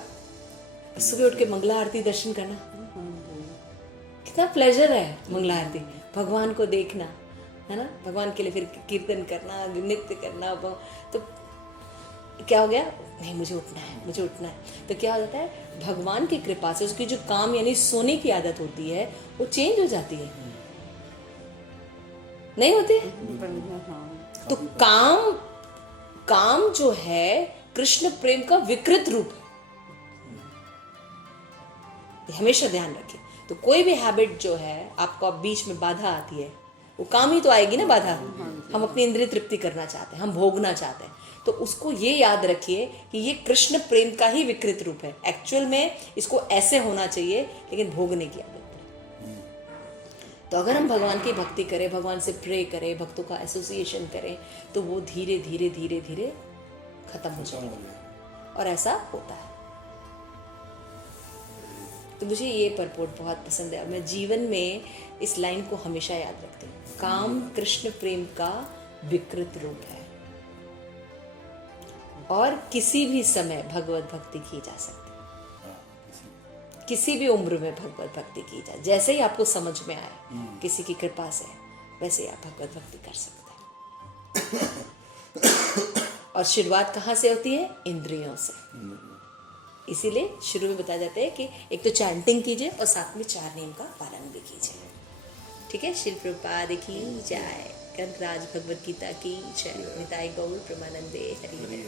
सुबह उठ के मंगला आरती दर्शन करना, कितना प्लेजर है। मंगला आरती, भगवान को देखना, है ना, भगवान के लिए फिर कीर्तन करना, नृत्य करना। तो क्या हो गया, नहीं मुझे उठना है। तो क्या हो जाता है, भगवान की कृपा से उसकी जो काम यानी सोने की आदत होती है वो चेंज हो जाती है, नहीं होती। तो काम जो है कृष्ण प्रेम का विकृत रूप है, हमेशा ध्यान रखें। तो कोई भी हैबिट जो है आपको बीच में बाधा आती है, वो काम ही तो आएगी ना बाधा। हम अपनी इंद्रिय तृप्ति करना चाहते हैं, हम भोगना चाहते हैं, तो उसको ये याद रखिए कि ये कृष्ण प्रेम का ही विकृत रूप है। एक्चुअल में इसको ऐसे होना चाहिए, लेकिन भोगने की आदत है। तो अगर हम भगवान की भक्ति करें, भगवान से प्रे करें, भक्तों का एसोसिएशन करें, तो वो धीरे धीरे धीरे धीरे खत्म हो जाएगा, और ऐसा होता है। तो मुझे ये परपोर्ट बहुत पसंद है, और मैं जीवन में इस लाइन को हमेशा याद रखती हूँ। काम कृष्ण प्रेम का विकृत रूप है, और किसी भी समय भगवत भक्ति की जा सकती है, किसी भी उम्र में भगवत भक्ति की जाए। जैसे ही आपको समझ में आए, किसी की कृपा से, वैसे ही आप भगवत भक्ति कर सकते हैं। और शुरुआत कहाँ से होती है, इंद्रियों से। इसीलिए शुरू में बताया जाता है कि एक तो चैंटिंग कीजिए और साथ में 4 नियम का पालन भी कीजिए। ठीक है। श्री प्रभुपाद की जय, ग्रंथराज भगवद गीता की जय, निताई गौर प्रेमानंदे Hari Hari.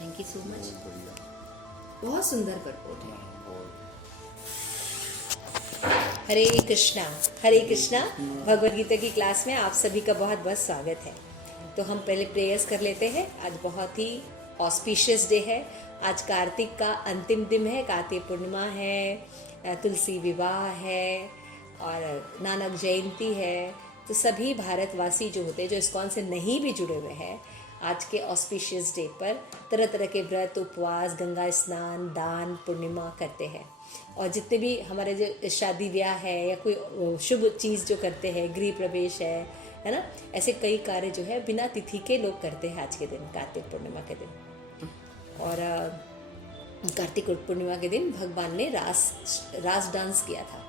Thank you so much. बहुत सुंदर परपोर्ट है। हरे कृष्णा भगवद गीता की क्लास में आप सभी का बहुत बहुत स्वागत है। तो हम पहले प्रेयर्स कर लेते हैं। आज बहुत ही ऑस्पिशियस डे है। आज कार्तिक का अंतिम दिन है, कार्तिक पूर्णिमा है, तुलसी विवाह है और नानक जयंती है। तो सभी भारतवासी जो होते हैं, जो इस्कॉन से नहीं भी जुड़े हुए हैं, आज के ऑस्पिशियस डे पर तरह तरह के व्रत, उपवास, गंगा स्नान, दान, पूर्णिमा करते हैं। और जितने भी हमारे जो शादी ब्याह है या कोई शुभ चीज़ जो करते हैं, गृह प्रवेश है ना, ऐसे कई कार्य जो है बिना तिथि के लोग करते हैं आज के दिन, कार्तिक पूर्णिमा के दिन। और कार्तिक पूर्णिमा के दिन भगवान ने रास डांस किया था,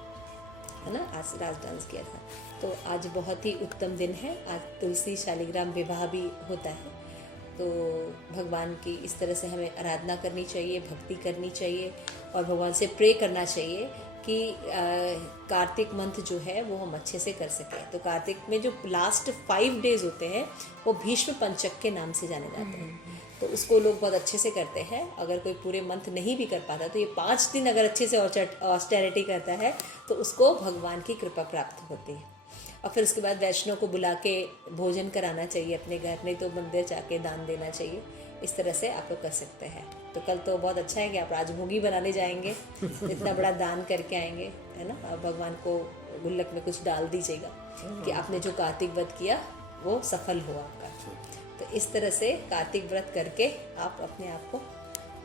है ना, आज रास डांस किया था। तो आज बहुत ही उत्तम दिन है। आज तुलसी शालिग्राम विवाह भी होता है। तो भगवान की इस तरह से हमें आराधना करनी चाहिए, भक्ति करनी चाहिए और भगवान से प्रे करना चाहिए कि कार्तिक मंथ जो है वो हम अच्छे से कर सकें। तो कार्तिक में जो लास्ट 5 डेज होते हैं वो भीष्म पंचक के नाम से जाने जाते हैं। तो उसको लोग बहुत अच्छे से करते हैं। अगर कोई पूरे मंथ नहीं भी कर पाता तो ये 5 दिन अगर अच्छे से ऑस्टेरिटी करता है तो उसको भगवान की कृपा प्राप्त होती है। और फिर उसके बाद वैष्णव को बुला के भोजन कराना चाहिए अपने घर, नहीं तो मंदिर जाके दान देना चाहिए। इस तरह से आप लोग कर सकते हैं। तो कल तो बहुत अच्छा है कि आप राजभोगी बनाने जाएंगे, इतना बड़ा दान करके आएंगे, है ना। और भगवान को गुल्लक में कुछ डाल दीजिएगा कि आपने जो कार्तिक व्रत किया वो सफल हुआ आपका। तो इस तरह से कार्तिक व्रत करके आप अपने आप को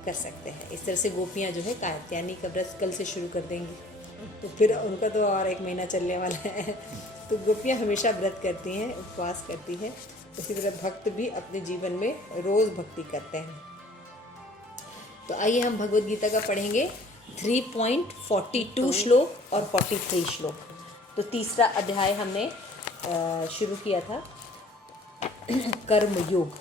कर सकते हैं। इस तरह से गोपियाँ जो है कात्यायनी का व्रत कल से शुरू कर देंगी, तो फिर उनका तो और 1 महीना चलने वाला है। तो गोपियाँ हमेशा व्रत करती हैं, उपवास करती हैं। उसी तरह भक्त भी अपने जीवन में रोज़ भक्ति करते हैं। तो आइए हम भगवद गीता का पढ़ेंगे 3.42 श्लोक और 43 श्लोक। तो तीसरा अध्याय हमने शुरू किया था कर्म योग,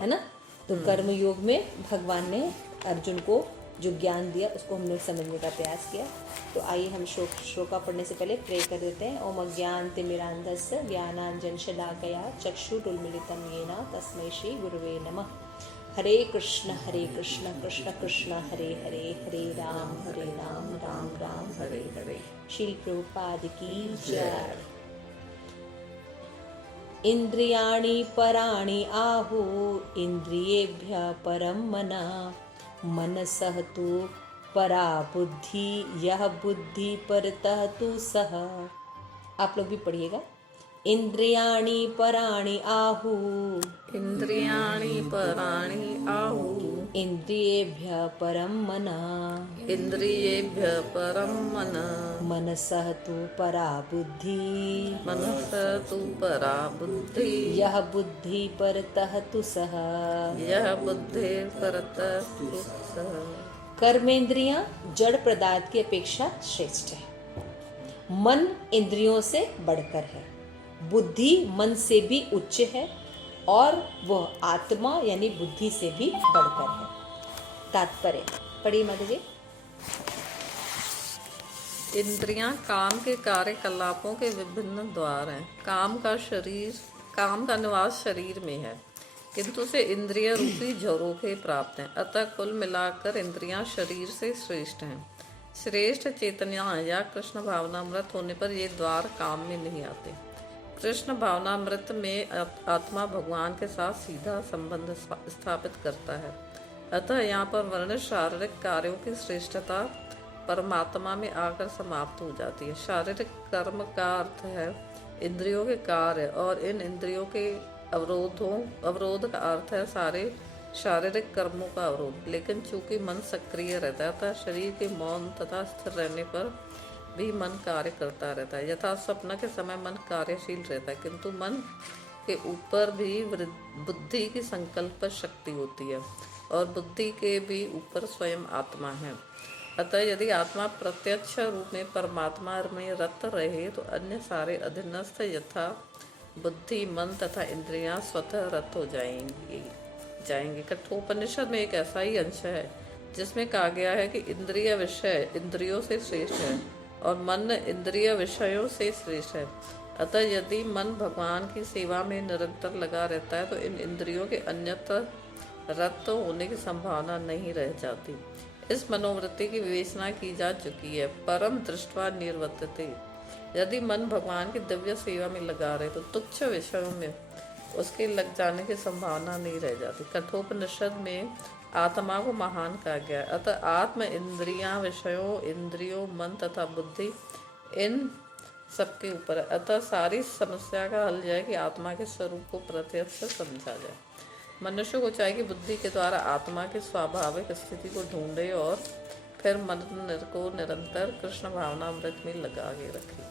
है ना। तो कर्म योग में भगवान ने अर्जुन को जो ज्ञान दिया उसको हमने समझने का प्रयास किया। तो आइए हम श्लोका पढ़ने से पहले प्रे कर देते हैं। ओम अज्ञानतिमिरान्धस्य ज्ञानाञ्जनशलाकया चक्षुरुन्मीलितं येन तस्मै श्री गुरुवे नमः। हरे कृष्ण कृष्ण कृष्ण हरे हरे, हरे राम राम राम हरे हरे। श्री प्रभुपाद की जय। इंद्रियाणि पराणि आहु इंद्रियेभ्यः परं मनः, मनसः तु परा बुद्धि यह बुद्धि परतः तु सः। आप लोग भी पढ़िएगा। इंद्रियाणि पराणि आहु इंद्रियाणि पराणि आहु इंद्रियेभ्यः परं मनः, इंद्रियेभ्यः परं मनः, मनसः तु परा बुद्धि मनसः तु परा बुद्धि यह बुद्धि परतः तु सः। यह बुद्धि परतः तु सः। कर्मेंद्रियां जड़ पदार्थ की अपेक्षा श्रेष्ठ है। मन इंद्रियों से बढ़कर है, बुद्धि मन से भी उच्च है और वह आत्मा यानी बुद्धि से भी बढ़कर है। तात्पर्य पढ़िए माता जी। इंद्रियां काम के कार्यकलापों के विभिन्न द्वार हैं। काम का निवास शरीर में है, किंतु उसे इंद्रिय रूपी झरोखे प्राप्त हैं। अतः कुल मिलाकर इंद्रियां शरीर से श्रेष्ठ हैं। श्रेष्ठ चेतना या कृष्ण भावनामृत होने पर ये द्वार काम में नहीं आते। कृष्ण भावनामृत में आत्मा भगवान के साथ सीधा संबंध स्थापित करता है। अतः यहाँ पर वर्णित शारीरिक कार्यों की श्रेष्ठता परमात्मा में आकर समाप्त हो जाती है। शारीरिक कर्म का अर्थ है इंद्रियों के कार्य, और इन इंद्रियों के अवरोध का अर्थ है सारे शारीरिक कर्मों का अवरोध। लेकिन चूंकि मन सक्रिय रहता है अतः शरीर के मौन तथा स्थिर रहने पर भी मन कार्य करता रहता है। यथा स्वप्न के समय मन कार्यशील रहता है, किंतु मन के ऊपर भी बुद्धि की संकल्प शक्ति होती है और बुद्धि के भी ऊपर स्वयं आत्मा है। अतः यदि आत्मा प्रत्यक्ष रूप में परमात्मा में रत रहे तो अन्य सारे अधीनस्थ यथा बुद्धि, मन तथा इंद्रियां स्वतः रत हो जाएंगे। कठोपनिषद में एक ऐसा ही अंश है जिसमें कहा गया है कि इंद्रिय विषय इंद्रियों से श्रेष्ठ है और मन इंद्रिय विषयों से श्रेष्ठ है। अतः यदि मन भगवान की सेवा में निरंतर लगा रहता है तो इन इंद्रियों के अन्यत्र रत होने की संभावना नहीं रह जाती। इस मनोवृत्ति की विवेचना की जा चुकी है। परम दृष्ट्वा निर्वर्तते। यदि मन भगवान की दिव्य सेवा में लगा रहे तो तुच्छ विषयों में उसके लग जाने की संभावना नहीं रह जाती। कठोपनिषद में आत्मा को महान कहा गया। अतः आत्म इंद्रियां विषयों, इंद्रियों, मन तथा बुद्धि इन सबके ऊपर है। अतः सारी समस्या का हल यह है कि आत्मा के स्वरूप को प्रत्यक्ष समझा जाए। मनुष्य को चाहिए कि बुद्धि के द्वारा आत्मा की स्वाभाविक स्थिति को ढूंढे और फिर मन को निरंतर कृष्ण भावनामृत में लगा के रखे।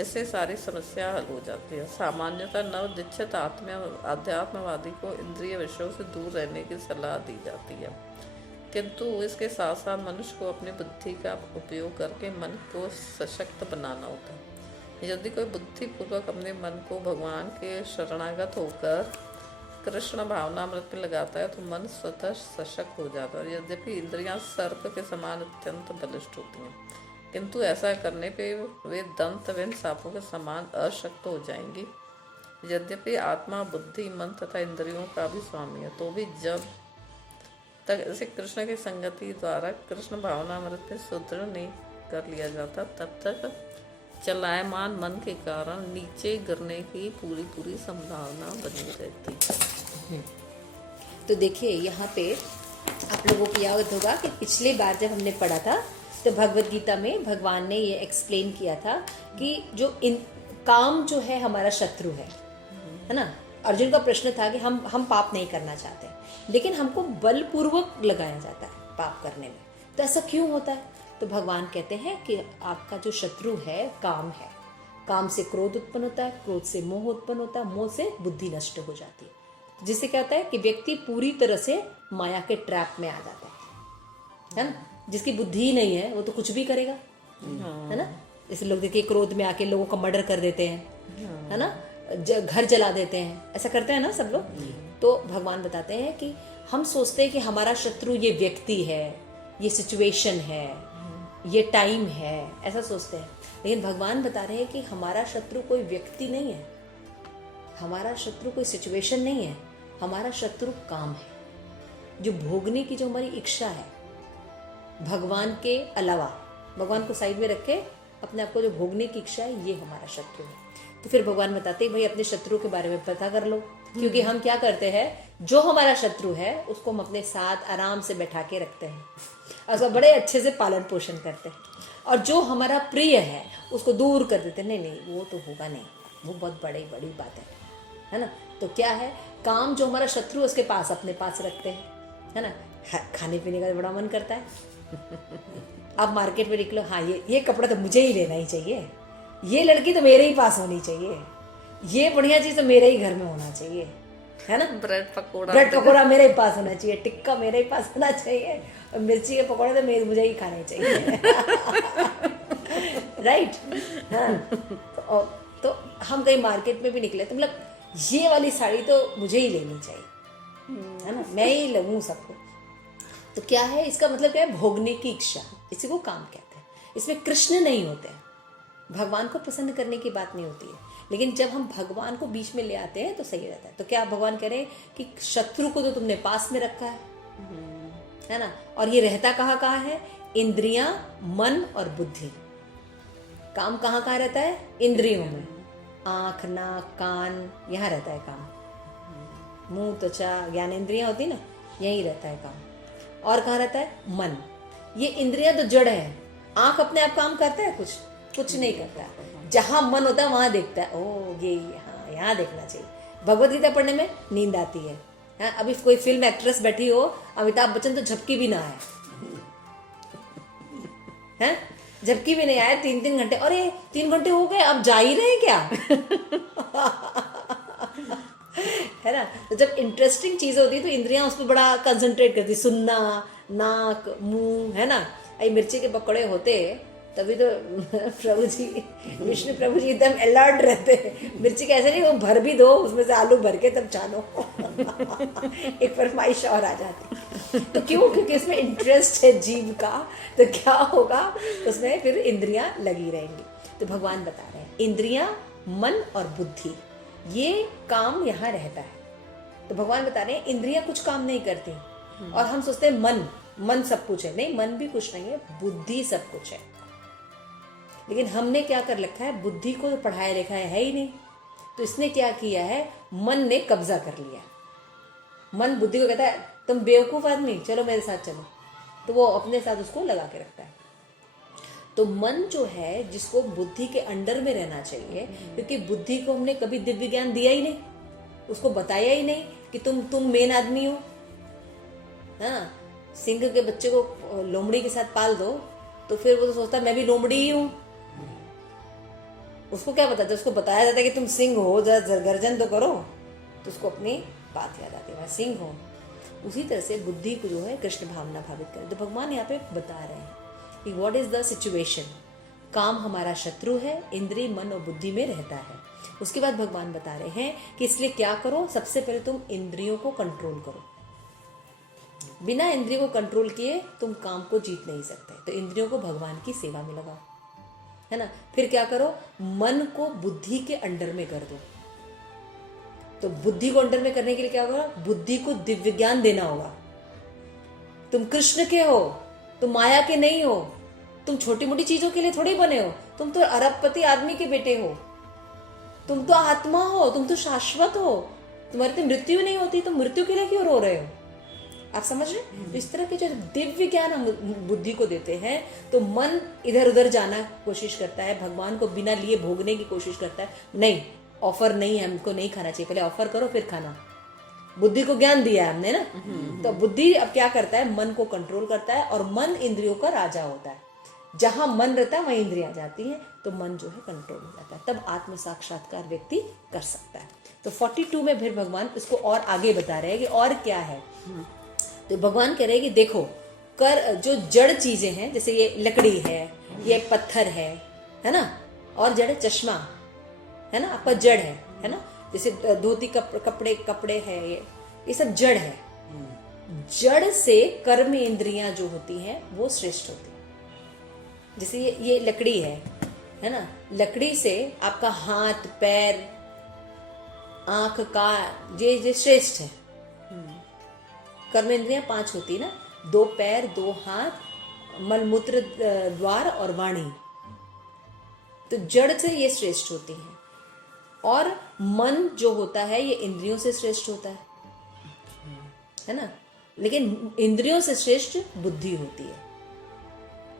इससे सारी समस्या हल हो जाती है। सामान्यतः नवदीक्षित अध्यात्मवादी को इंद्रिय विषयों से दूर रहने की सलाह दी जाती है। किंतु इसके साथ साथ मनुष्य को अपनी बुद्धि का उपयोग करके मन को सशक्त बनाना होता है। यदि कोई बुद्धिपूर्वक अपने मन को भगवान के शरणागत होकर कृष्ण भावनामृत में लगाता है तो मन स्वतः सशक्त हो जाता है। और यद्यपि इंद्रियां सर्प के समान अत्यंत बलिष्ठ होती हैं, किंतु ऐसा करने पे वे दंतविहीन सांपों के समान अशक्त हो जाएंगी। यद्यपि आत्मा, बुद्धि, मन तथा इंद्रियों का भी स्वामी है, तो भी जब तक इसे कृष्ण की संगति द्वारा कृष्ण भावनामृत में सुदृढ़ नहीं कर लिया जाता, तब तक चलायमान मन के कारण नीचे गिरने की पूरी संभावना बनी रहती। तो देखिए यहाँ पे आप लोगों को याद होगा कि पिछली बार जब हमने पढ़ा था तो भगवत गीता में भगवान ने ये एक्सप्लेन किया था कि जो काम जो है हमारा शत्रु है ना। अर्जुन का प्रश्न था कि हम पाप नहीं करना चाहते, लेकिन हमको बलपूर्वक लगाया जाता है पाप करने में, तो ऐसा क्यों होता है? तो भगवान कहते हैं कि आपका जो शत्रु है काम है। काम से क्रोध उत्पन्न होता है, क्रोध से मोह उत्पन्न होता है, मोह से बुद्धि नष्ट हो जाती है, जिससे क्या होता है कि व्यक्ति पूरी तरह से माया के ट्रैप में आ जाता है ना। जिसकी बुद्धि ही नहीं है वो तो कुछ भी करेगा, है ना। जैसे लोग देखिए क्रोध में आके लोगों का मर्डर कर देते हैं, है ना, घर जला देते हैं, ऐसा करते हैं ना सब लोग। तो भगवान बताते हैं कि हम सोचते हैं कि हमारा शत्रु ये व्यक्ति है, ये सिचुएशन है, ये टाइम है, ऐसा सोचते हैं। लेकिन भगवान बता रहे हैं कि हमारा शत्रु कोई व्यक्ति नहीं है, हमारा शत्रु कोई सिचुएशन नहीं है, हमारा शत्रु काम है। जो भोगने की जो हमारी इच्छा है, भगवान के अलावा, भगवान को साइड में रखे अपने आप को जो भोगने की इच्छा है, ये हमारा शत्रु है। तो फिर भगवान बताते हैं भाई अपने शत्रु के बारे में पता कर लो, क्योंकि हम क्या करते हैं, जो हमारा शत्रु है उसको हम अपने साथ आराम से बैठा के रखते हैं और उसका बड़े अच्छे से पालन पोषण करते हैं, और जो हमारा प्रिय है उसको दूर कर देते हैं। नहीं वो तो होगा नहीं, वो बहुत बड़ी बात है ना। तो क्या है, काम जो हमारा शत्रु है उसके पास अपने पास रखते हैं, है ना। खाने पीने का बड़ा मन करता है, आप मार्केट में निकलो, हाँ ये कपड़ा तो मुझे ही लेना ही चाहिए, ये लड़की तो मेरे ही पास होनी चाहिए, ये बढ़िया चीज़ तो मेरे ही घर में होना चाहिए, है ना। ब्रेड पकौड़ा मेरे ही पास होना चाहिए, टिक्का मेरे ही पास होना चाहिए, और मिर्ची के पकौड़े तो मुझे ही खाने चाहिए। राइट। हाँ, तो हम कहीं मार्केट में भी निकले तो मतलब ये वाली साड़ी तो मुझे ही लेनी चाहिए, है ना, मैं ही लगूँ सबको। तो क्या है, इसका मतलब क्या है, भोगने की इच्छा, इसी को काम कहते हैं। इसमें कृष्ण नहीं होते हैं, भगवान को पसंद करने की बात नहीं होती है। लेकिन जब हम भगवान को बीच में ले आते हैं तो सही रहता है। तो क्या भगवान कह रहे हैं कि शत्रु को तो तुमने पास में रखा है ना, और ये रहता कहाँ है, इंद्रियां, मन और बुद्धि। काम कहाँ रहता है, इंद्रियों में, आँख, नाक, कान, यहाँ रहता है काम। मुंह, त्वचा, ज्ञानेंद्रियां होती ना, यही रहता है काम। और कहाँ रहता है, मन। ये इंद्रियां तो जड़ है, आँख अपने आप काम करता है, कुछ नहीं करता। जहाँ मन होता है वहाँ देखता है, ओ ये हाँ यहाँ देखना चाहिए। भगवत गीता पढ़ने में नींद आती है, हाँ। अभी कोई फिल्म एक्ट्रेस बैठी हो, अमिताभ बच्चन तो झपकी भी ना आए, हैं, झपकी भी नहीं आए 3 घंटे। अरे 3 घंटे हो गए, अब जा ही रहे क्या? है ना। तो जब इंटरेस्टिंग चीज़ होती है तो इंद्रियां उस पर बड़ा कंसंट्रेट करती, सुनना, नाक, मुंह, है ना। ये मिर्ची के पकौड़े होते तभी तो प्रभु जी, विष्णु प्रभु जी एकदम अलर्ट रहते हैं। मिर्ची कैसे नहीं, वो भर भी दो, उसमें से आलू भर के तब छानो। एक फरमाइश और आ जाती। तो क्यों? क्योंकि उसमें इंटरेस्ट है जीव का, तो क्या होगा, उसमें फिर इंद्रियां लगी रहेंगी। तो भगवान बता रहे हैं इंद्रियां, मन और बुद्धि, ये काम यहाँ रहता है। तो भगवान बता रहे हैं इंद्रियां कुछ काम नहीं करती, और हम सोचते हैं मन सब कुछ है। नहीं, मन भी कुछ नहीं है, बुद्धि सब कुछ है। लेकिन हमने क्या कर रखा है, बुद्धि को तो पढ़ाया लिखाया है ही नहीं, तो इसने क्या किया है, मन ने कब्जा कर लिया। मन बुद्धि को कहता है तुम बेवकूफ आदमी, चलो मेरे साथ चलो, तो वो अपने साथ उसको लगा के रखता है। तो मन जो है, जिसको बुद्धि के अंडर में रहना चाहिए, क्योंकि बुद्धि को हमने कभी दिव्य ज्ञान दिया ही नहीं, उसको बताया ही नहीं कि तुम मेन आदमी हो, है ना। सिंह के बच्चे को लोमड़ी के साथ पाल दो तो फिर वो तो सोचता मैं भी लोमड़ी ही हूँ। उसको क्या बताते, उसको बताया जाता है कि तुम सिंह हो, जरा गर्जन तो करो, तो उसको अपनी बात याद आती है, मैं सिंह हूँ। उसी तरह से बुद्धि को जो है कृष्ण भावना भावित करे। तो भगवान यहाँ पे बता रहे हैं कि व्हाट इज द सिचुएशन। काम हमारा शत्रु है, इंद्रिय मन और बुद्धि में रहता है। उसके बाद भगवान बता रहे हैं कि इसलिए क्या करो, सबसे पहले तुम इंद्रियों को कंट्रोल करो। बिना इंद्रियों को कंट्रोल किए तुम काम को जीत नहीं सकते। तो इंद्रियों को भगवान की सेवा में लगाओ, है ना। फिर क्या करो, मन को बुद्धि के अंडर में कर दो। तो बुद्धि को अंडर में करने के लिए क्या होगा, बुद्धि को दिव्य ज्ञान देना होगा। तुम कृष्ण के हो, तुम माया के नहीं हो, तुम छोटी मोटी चीजों के लिए थोड़ी बने हो। तुम तो अरबपति आदमी के बेटे हो, तुम तो आत्मा हो, तुम तो शाश्वत हो, तुम्हारी तो मृत्यु नहीं होती, तुम मृत्यु के लिए क्यों रो रहे हो। आप समझ रहे हैं। इस तरह के जो दिव्य ज्ञान हम बुद्धि को देते हैं तो मन इधर उधर जाना कोशिश करता है, भगवान को बिना लिए भोगने की कोशिश करता है। नहीं, ऑफर नहीं है, हमको नहीं खाना चाहिए, पहले ऑफर करो फिर खाना। बुद्धि को ज्ञान दिया है हमने ना। तो बुद्धि अब क्या करता है, मन को कंट्रोल करता है और मन इंद्रियों का राजा होता है। जहां मन रहता है वहीं इंद्रियां जाती हैं, तो मन जो है कंट्रोल हो जाता है। तब आत्म साक्षात्कार व्यक्ति कर सकता है। तो 42 में फिर भगवान इसको और आगे बता रहे हैं कि और क्या है। तो भगवान कह रहे हैं कि देखो, कर जो जड़ चीजें हैं, जैसे ये लकड़ी है, ये पत्थर है ना, और जड़ चश्मा है ना, आपका जड़ है ना। जैसे धोती कपड़े है, ये सब जड़ है। जड़ से कर्म इंद्रियां जो होती हैं वो श्रेष्ठ होती है। जैसे ये लकड़ी है ना, लकड़ी से आपका हाथ पैर आंख का ये श्रेष्ठ है। कर्म इंद्रियां 5 होती है ना, 2 पैर 2 हाथ, मलमूत्र द्वार और वाणी। तो जड़ से ये श्रेष्ठ होती हैं। और मन जो होता है ये इंद्रियों से श्रेष्ठ होता है ना। लेकिन इंद्रियों से श्रेष्ठ बुद्धि होती है।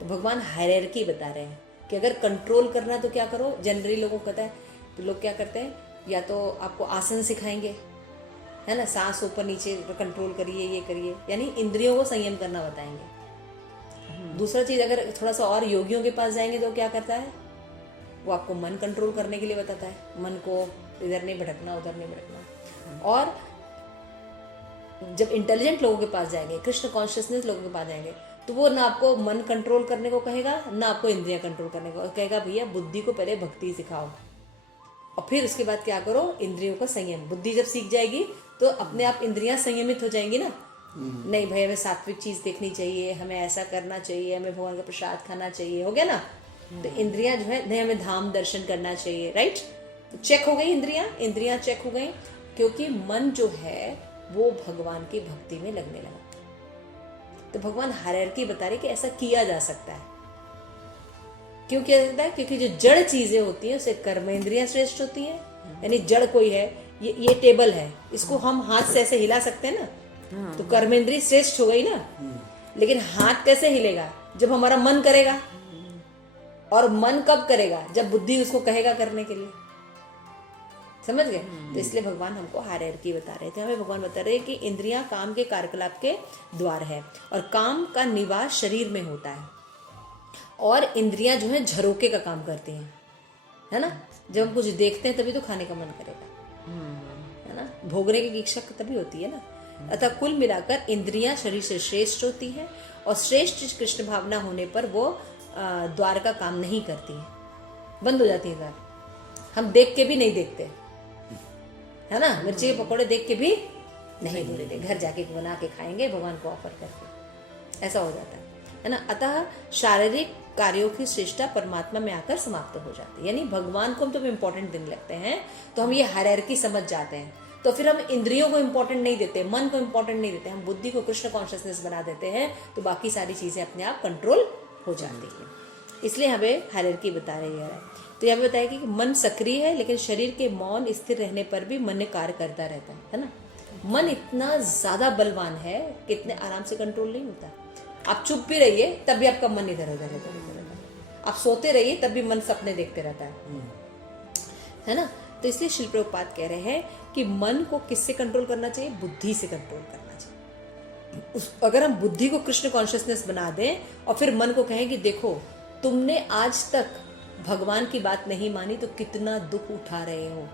तो भगवान हायरार्की बता रहे हैं कि अगर कंट्रोल करना तो क्या करो। जनरली लोगों को पता है, तो लोग क्या करते हैं, या तो आपको आसन सिखाएंगे, है ना, सांस ऊपर नीचे कंट्रोल करिए, ये करिए, यानी इंद्रियों को संयम करना बताएंगे। दूसरा चीज, अगर थोड़ा सा और योगियों के पास जाएंगे तो क्या करता है, वो आपको मन कंट्रोल करने के लिए बताता है। मन को इधर नहीं भटकना, उधर नहीं भटकना। और जब इंटेलिजेंट लोगों के पास जाएंगे, कृष्ण कॉन्शियसनेस लोगों के पास जाएंगे, तो वो ना आपको मन कंट्रोल करने को कहेगा, ना आपको इंद्रियां कंट्रोल करने को कहेगा। भैया बुद्धि को पहले भक्ति सिखाओ और फिर उसके बाद क्या करो, इंद्रियों का संयम। बुद्धि जब सीख जाएगी तो अपने आप इंद्रियां संयमित हो जाएंगी ना। नहीं भाई, हमें सात्विक चीज देखनी चाहिए, हमें ऐसा करना चाहिए, हमें भगवान का प्रसाद खाना चाहिए, हो गया ना। तो इंद्रियां जो है, नहीं हमें धाम दर्शन करना चाहिए, राइट। तो चेक हो गई इंद्रियां चेक हो गई, क्योंकि मन जो है वो भगवान की भक्ति में लगने लगा। तो भगवान हायरार्की बता रहे कि ऐसा किया जा सकता है। क्यों किया जाता है, क्योंकि जो जड़ चीजें होती हैं उसे कर्म इंद्रियां श्रेष्ठ होती हैं। यानी जड़ कोई है, ये टेबल है, इसको हम हाथ से ऐसे हिला सकते हैं ना, तो कर्म इंद्रिय श्रेष्ठ हो गई ना। लेकिन हाथ कैसे हिलेगा, जब हमारा मन करेगा। और मन कब करेगा, जब बुद्धि उसको कहेगा करने के लिए। समझ गए। तो इसलिए भगवान हमको हायरार्की बता रहे थे। हमें भगवान बता रहे हैं कि इंद्रियां काम के कार्यकलाप के द्वार है और काम का निवास शरीर में होता है। और इंद्रियां जो है झरोके का काम करती हैं, है ना। जब हम कुछ देखते हैं तभी तो खाने का मन करेगा, है ना। भोगने की इच्छा तभी होती है ना। अतः कुल मिलाकर इंद्रियां शरीर से श्रेष्ठ होती हैं और श्रेष्ठ कृष्ण भावना होने पर वो द्वार का काम नहीं करती है, बंद हो जाती है द्वार। हम देख के भी नहीं देखते, है ना। मिर्ची के पकौड़े देख के भी नहीं देखते, घर जाके बना के खाएंगे भगवान को ऑफर करके, ऐसा हो जाता है ना। अतः शारीरिक कार्यों की श्रेष्ठता परमात्मा में आकर समाप्त हो जाती है। यानी भगवान को हम तो इम्पोर्टेंट देने लगते हैं, तो हम ये हायरार्की समझ जाते हैं। तो फिर हम इंद्रियों को इम्पोर्टेंट नहीं देते, मन को इम्पोर्टेंट नहीं देते, हम बुद्धि को कृष्ण कॉन्शियसनेस बना देते हैं, तो बाकी सारी चीजें अपने आप कंट्रोल हो जाती है। इसलिए हमें हायरार्की बता रही है। तो यहाँ पे बताया कि मन सक्रिय है, लेकिन शरीर के मौन स्थिर रहने पर भी मन कार्य करता रहता है ना। मन इतना ज्यादा बलवान है कि इतने आराम से कंट्रोल नहीं होता। आप चुप भी रहिए तब भी आपका मन इधर उधर रहता है। आप सोते रहिए तब भी मन सपने देखते रहता है ना। तो इसलिए श्रील प्रभुपाद कह रहे हैं कि मन को किससे कंट्रोल करना चाहिए, बुद्धि से कंट्रोल करना चाहिए। अगर हम बुद्धि को कृष्ण कॉन्शियसनेस बना दें और फिर मन को कहें कि देखो तुमने आज तक भगवान की बात नहीं मानी तो कितना दुख उठा रहे हो।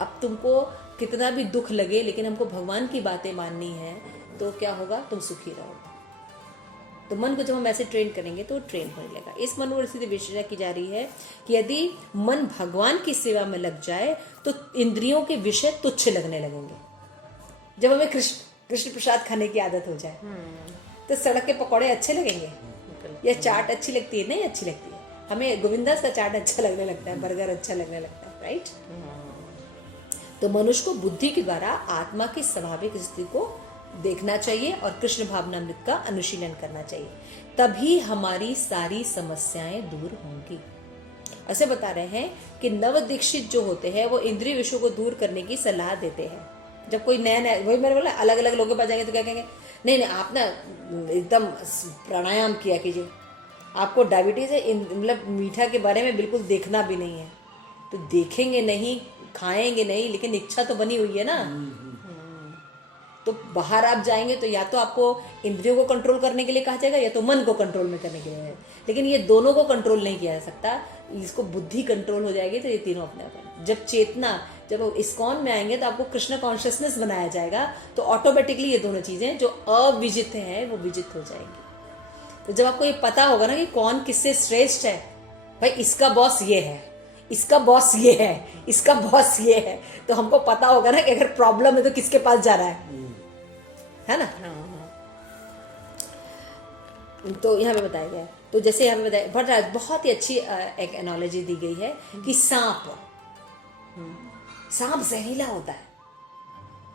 अब तुमको कितना भी दुख लगे लेकिन हमको भगवान की बातें माननी है, तो क्या होगा, तुम सुखी रहोगे। तो मन को जब हम ऐसे ट्रेन करेंगे तो ट्रेन होने लगेगा। इस मनोवर स्थिति विश्लेषण की जा रही है कि यदि मन भगवान की सेवा में लग जाए तो इंद्रियों के विषय तुच्छ लगने लगेंगे। जब हमें कृष्ण प्रसाद खाने की आदत हो जाए तो सड़क के पकौड़े अच्छे लगेंगे या चाट अच्छी लगती है? नहीं अच्छी लगती है। हमें गोविंदास का चाट अच्छा लगने लगता है, बर्गर अच्छा लगने लगता है, राइट। तो मनुष्य को बुद्धि के द्वारा आत्मा की स्वाभाविक स्थिति को देखना चाहिए और कृष्ण भावनामृत का अनुशीलन करना चाहिए, तभी हमारी सारी समस्याएं दूर होंगी। ऐसे बता रहे हैं कि नव दीक्षित जो होते हैं वो इंद्रिय विषयों को दूर करने की सलाह देते हैं। जब कोई नया वही मैंने बोला, अलग अलग लोगों के पास जाएंगे तो क्या कहेंगे, नहीं आप ना एकदम प्राणायाम किया कीजिए, आपको डायबिटीज है, मतलब मीठा के बारे में बिल्कुल देखना भी नहीं है। तो देखेंगे नहीं, खाएंगे नहीं, लेकिन इच्छा तो बनी हुई है ना। तो बाहर आप जाएंगे तो या तो आपको इंद्रियों को कंट्रोल करने के लिए कहा जाएगा या तो मन को कंट्रोल में करने के लिए, लेकिन ये दोनों को कंट्रोल नहीं किया जा सकता। इसको बुद्धि कंट्रोल हो जाएगी तो ये तीनों अपने आप। जब चेतना, जब इस्कॉन में आएंगे तो आपको कृष्ण कॉन्शियसनेस बनाया जाएगा, तो ऑटोमेटिकली ये दोनों चीजें जो अविजित हैं वो विजित हो जाएंगी। तो जब आपको ये पता होगा ना कि कौन किससे श्रेष्ठ है, भाई इसका बॉस ये है, इसका बॉस ये है, इसका बॉस ये है, तो हमको पता होगा ना कि अगर प्रॉब्लम है तो किसके पास जा रहा है ना। तो यहाँ पे बताया गया है। तो जैसे यहाँ पे बताया, बहुत ही अच्छी एक एनालॉजी दी गई है कि सांप जहरीला होता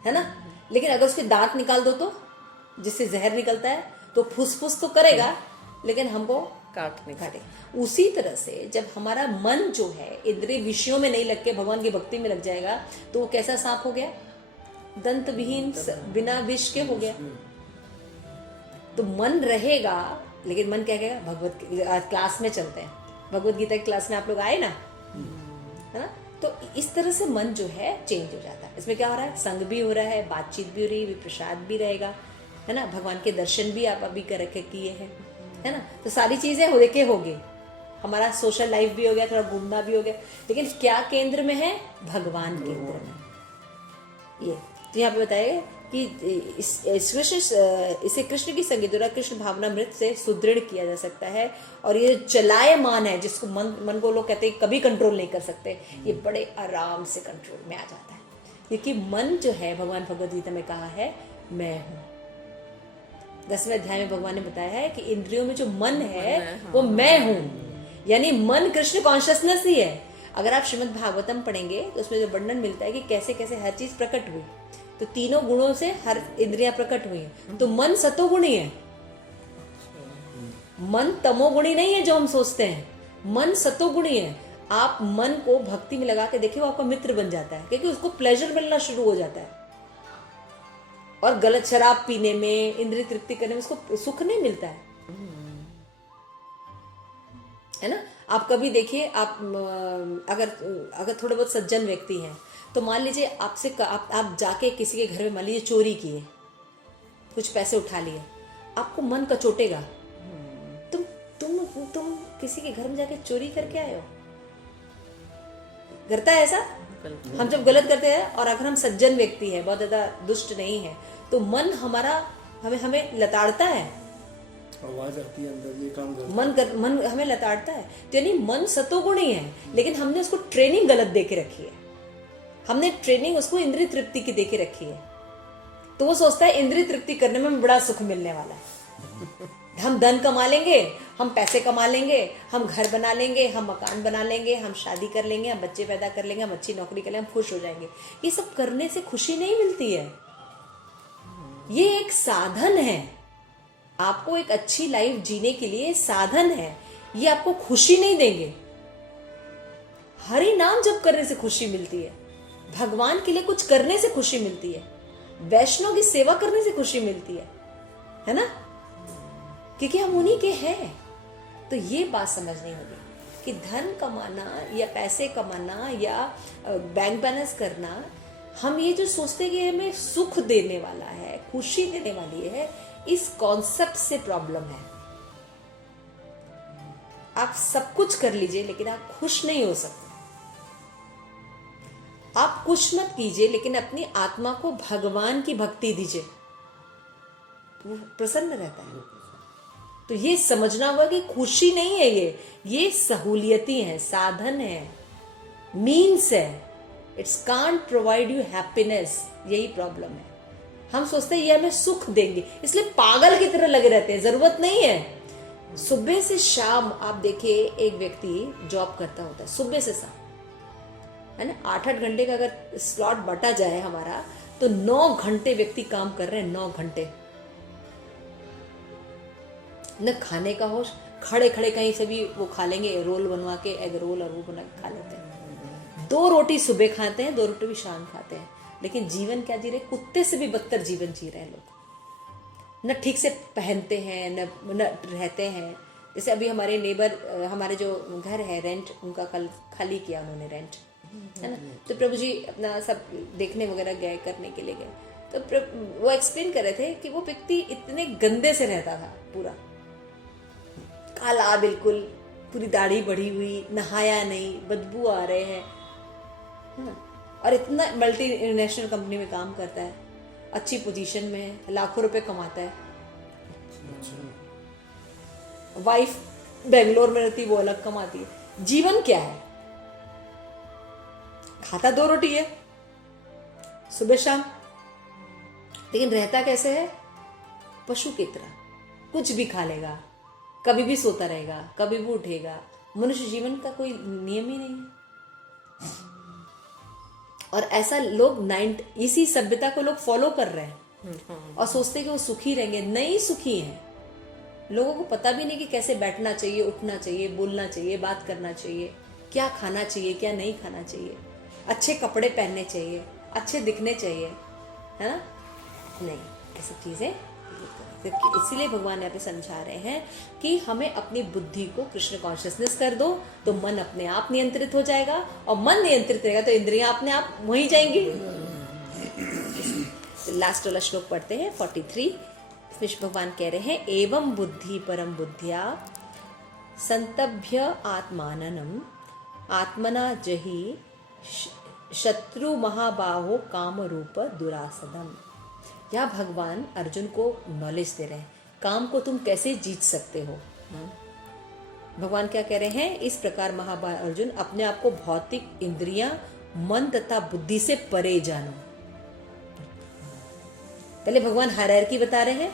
है ना, लेकिन अगर उसके दांत निकाल दो तो जिससे जहर निकलता है तो फुसफुस तो करेगा लेकिन हमको काटे। उसी तरह से जब हमारा मन जो है इंद्रिय विषयों में नहीं लग के भगवान की भक्ति में लग जाएगा तो वो कैसा सांप हो गया, दंत विहीन बिना विष के हो गया। तो मन रहेगा लेकिन मन क्या कहेगा, भगवत क्लास में चलते हैं, भगवत गीता की क्लास में आप लोग आए ना, है ना। तो इस तरह से मन जो है चेंज हो जाता है। इसमें क्या हो रहा है, संग भी हो रहा है, बातचीत भी हो रही है, प्रसाद भी रहेगा, है ना, भगवान के दर्शन भी आप अभी कर किए हैं, है ना। तो सारी चीजें हो देखे होगी, हमारा सोशल लाइफ भी हो गया, थोड़ा घूमना भी हो गया, लेकिन क्या केंद्र में है, भगवान केंद्र में। ये तो यहाँ पे बताया कि इसे कृष्ण की संगीत द्वारा कृष्ण भावनामृत से सुदृढ़ किया जा सकता है। और ये चलायमान है जिसको मन को लोग कहते हैं कभी कंट्रोल नहीं कर सकते, ये बड़े आराम से कंट्रोल में आ जाता है, क्योंकि मन जो है भगवान भगवद गीता में कहा है मैं हूँ। 10वें अध्याय में भगवान ने बताया है कि इंद्रियों में जो मन है वो मैं हूँ, यानी मन कृष्ण कॉन्शियसनेस ही है। अगर आप श्रीमद् भागवतम पढ़ेंगे तो उसमें जो वर्णन मिलता है कि कैसे कैसे हर चीज प्रकट हुई, तो तीनों गुणों से हर इंद्रियां प्रकट हुई है। तो मन सतोगुणी है, मन तमोगुणी नहीं है जो हम सोचते हैं, मन सतोगुणी है। आप मन को भक्ति में लगा के देखिए, वो आपका मित्र बन जाता है, क्योंकि उसको प्लेजर मिलना शुरू हो जाता है। और गलत शराब पीने में, इंद्रिय तृप्ति करने में उसको सुख नहीं मिलता है ना। आप कभी देखिए, आप अगर थोड़े बहुत सज्जन व्यक्ति हैं तो मान लीजिए आपसे आप जाके किसी के घर में मान लीजिए चोरी किए, कुछ पैसे उठा लिए, आपको मन कचोटेगा, तुम किसी के घर में जाके चोरी करके आए हो। करता है ऐसा हम जब गलत करते हैं, और अगर हम सज्जन व्यक्ति है, बहुत ज्यादा दुष्ट नहीं है, तो मन हमारा हमें लताड़ता है, आवाज आती है अंदर, ये काम करता मन हमें लताड़ता है। तो यानी मन सतोगुणी है, लेकिन हमने उसको ट्रेनिंग गलत दे के रखी है। हमने ट्रेनिंग उसको इंद्रिय तृप्ति की दे के रखी है, तो वो सोचता है इंद्रिय तृप्ति करने में बड़ा सुख मिलने वाला है। हम धन कमा लेंगे, हम पैसे कमा लेंगे, हम घर बना लेंगे, हम मकान बना लेंगे, हम शादी कर लेंगे, हम बच्चे पैदा कर लेंगे, हम अच्छी नौकरी कर लेंगे, हम खुश हो जाएंगे। ये सब करने से खुशी नहीं मिलती है, ये एक साधन है। आपको एक अच्छी लाइफ जीने के लिए साधन है, ये आपको खुशी नहीं देंगे। हरि नाम जप करने से खुशी मिलती है, भगवान के लिए कुछ करने से खुशी मिलती है, वैष्णव की सेवा करने से खुशी मिलती है ना, क्योंकि हम उन्हीं के हैं। तो ये बात समझनी होगी कि धन कमाना या पैसे कमाना या बैंक बैलेंस करना, हम ये जो सोचते हैं कि हमें सुख देने वाला है, खुशी देने वाली है, इस कॉन्सेप्ट से प्रॉब्लम है। आप सब कुछ कर लीजिए लेकिन आप खुश नहीं हो सकते। आप कुछ मत कीजिए लेकिन अपनी आत्मा को भगवान की भक्ति दीजिए। वो प्रसन्न रहता है। तो ये समझना होगा कि खुशी नहीं है, ये सहूलियती है, साधन है, मीन्स है। It's can't provide you happiness. यही प्रॉब्लम है। हम सोचते हैं ये हमें सुख देंगे, इसलिए पागल की तरह लगे रहते हैं। जरूरत नहीं है। सुबह से शाम आप देखिए, एक व्यक्ति जॉब करता होता है सुबह से शाम, है ना, 8-8 घंटे का अगर स्लॉट बटा जाए हमारा, तो 9 घंटे व्यक्ति काम कर रहे हैं। 9 घंटे न खाने का होश, खड़े खड़े कहीं से भी वो खा लेंगे, रोल बनवा के, एग रोल और वो बना के खा लेते हैं। 2 रोटी सुबह खाते हैं, 2 रोटी भी शाम खाते हैं। लेकिन जीवन क्या जी रहे, कुत्ते से भी बदतर जीवन जी रहे हैं लोग। न ठीक से पहनते हैं, न रहते हैं। जैसे अभी हमारे नेबर, हमारे जो घर है रेंट, उनका कल खाली किया उन्होंने रेंट, है ना। तो प्रभु जी अपना सब देखने वगैरह गए, करने के लिए गए। तो वो एक्सप्लेन कर रहे थे कि वो व्यक्ति इतने गंदे से रहता था, पूरा काला, बिल्कुल पूरी दाढ़ी बढ़ी हुई, नहाया नहीं, बदबू आ रहे हैं, है ना। और इतना मल्टीनेशनल कंपनी में काम करता है, अच्छी पोजीशन में है, लाखों रुपए कमाता है। वाइफ बेंगलोर में रहती, वो अलग कमाती है। जीवन क्या है? खाता 2 रोटी है सुबह शाम, लेकिन रहता कैसे है? पशु की तरह। कुछ भी खा लेगा, कभी भी सोता रहेगा, कभी भी उठेगा। मनुष्य जीवन का कोई नियम ही नहीं है। और ऐसा लोग इसी सभ्यता को लोग फॉलो कर रहे हैं और सोचते हैं कि वो सुखी रहेंगे। नहीं सुखी हैं। लोगों को पता भी नहीं कि कैसे बैठना चाहिए, उठना चाहिए, बोलना चाहिए, बात करना चाहिए, क्या खाना चाहिए, क्या नहीं खाना चाहिए, अच्छे कपड़े पहनने चाहिए, अच्छे दिखने चाहिए, है ना। नहीं, ये सब चीजें। इसीलिए भगवान यहाँ पे समझा रहे हैं कि हमें अपनी बुद्धि को कृष्ण कॉन्शियसनेस कर दो, तो मन अपने आप नियंत्रित हो जाएगा, और मन नियंत्रित रहेगा तो इंद्रियां अपने आप वहीं जाएंगी। लास्ट वाला श्लोक पढ़ते हैं 43। इसमें भगवान कह रहे हैं, एवं बुद्धि परम बुद्धिया संतभ्य आत्माननम आत्मना जहि शत्रु महाबाहो काम रूप दुरासदम। या भगवान अर्जुन को नॉलेज दे रहे हैं, काम को तुम कैसे जीत सकते हो। भगवान क्या कह रहे हैं, इस प्रकार महाबाह अर्जुन अपने आप को भौतिक इंद्रियां, मन तथा बुद्धि से परे जानो। पहले भगवान हायरार्की बता रहे हैं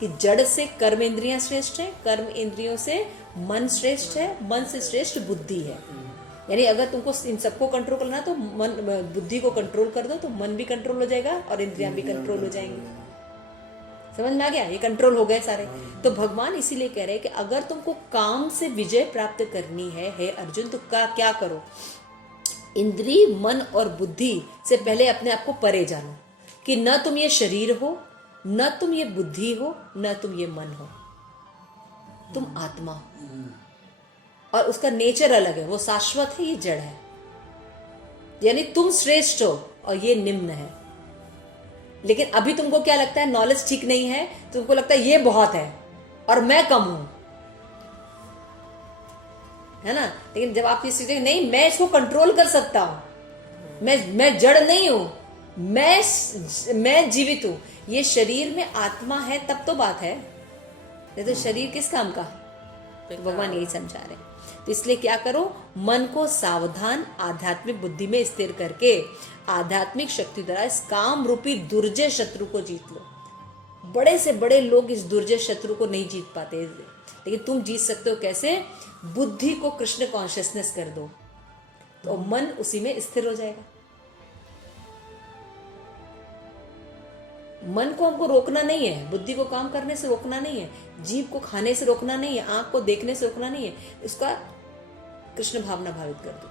कि जड़ से कर्म इंद्रियां श्रेष्ठ है, कर्म इंद्रियों से मन श्रेष्ठ है, मन से श्रेष्ठ बुद्धि है। यानी अगर तुमको इन सबको कंट्रोल करना तो मन, बुद्धि को कंट्रोल कर दो, तो मन भी कंट्रोल हो जाएगा और इंद्रियां भी कंट्रोल हो जाएंगी। समझ में आ गया? ये कंट्रोल हो गए सारे। तो भगवान इसीलिए कह रहे हैं कि अगर तुमको काम से विजय प्राप्त करनी है हे अर्जुन, तो क्या करो? इंद्रिय, मन और बुद्धि से पहले अपने आप को परे जानो कि न तुम ये शरीर हो, न तुम ये बुद्धि हो, न तुम ये मन हो, तुम आत्मा हो। और उसका नेचर अलग है, वो शाश्वत है, ये जड़ है। यानी तुम श्रेष्ठ हो और ये निम्न है। लेकिन अभी तुमको क्या लगता है, नॉलेज ठीक नहीं है, तुमको लगता है ये बहुत है और मैं कम हूं, है ना। लेकिन जब आप ये सोचते नहीं, मैं इसको कंट्रोल कर सकता हूं, मैं जड़ नहीं हूं, मैं जीवित हूं, ये शरीर में आत्मा है, तब तो बात है। नहीं तो शरीर किस काम का? भगवान यही समझा रहे हैं। तो इसलिए क्या करो, मन को सावधान आध्यात्मिक बुद्धि में स्थिर करके आध्यात्मिक शक्ति द्वारा इस काम रूपी दुर्जय शत्रु को जीत लो। बड़े से बड़े लोग इस दुर्जय शत्रु को नहीं जीत पाते, लेकिन तुम जीत सकते हो। कैसे? बुद्धि को कृष्ण कॉन्शियसनेस कर दो, तो मन उसी में स्थिर हो जाएगा। मन को हमको रोकना नहीं है, बुद्धि को काम करने से रोकना नहीं है, जीभ को खाने से रोकना नहीं है, आंख को देखने से रोकना नहीं है, उसका कृष्ण भावना भावित कर दो।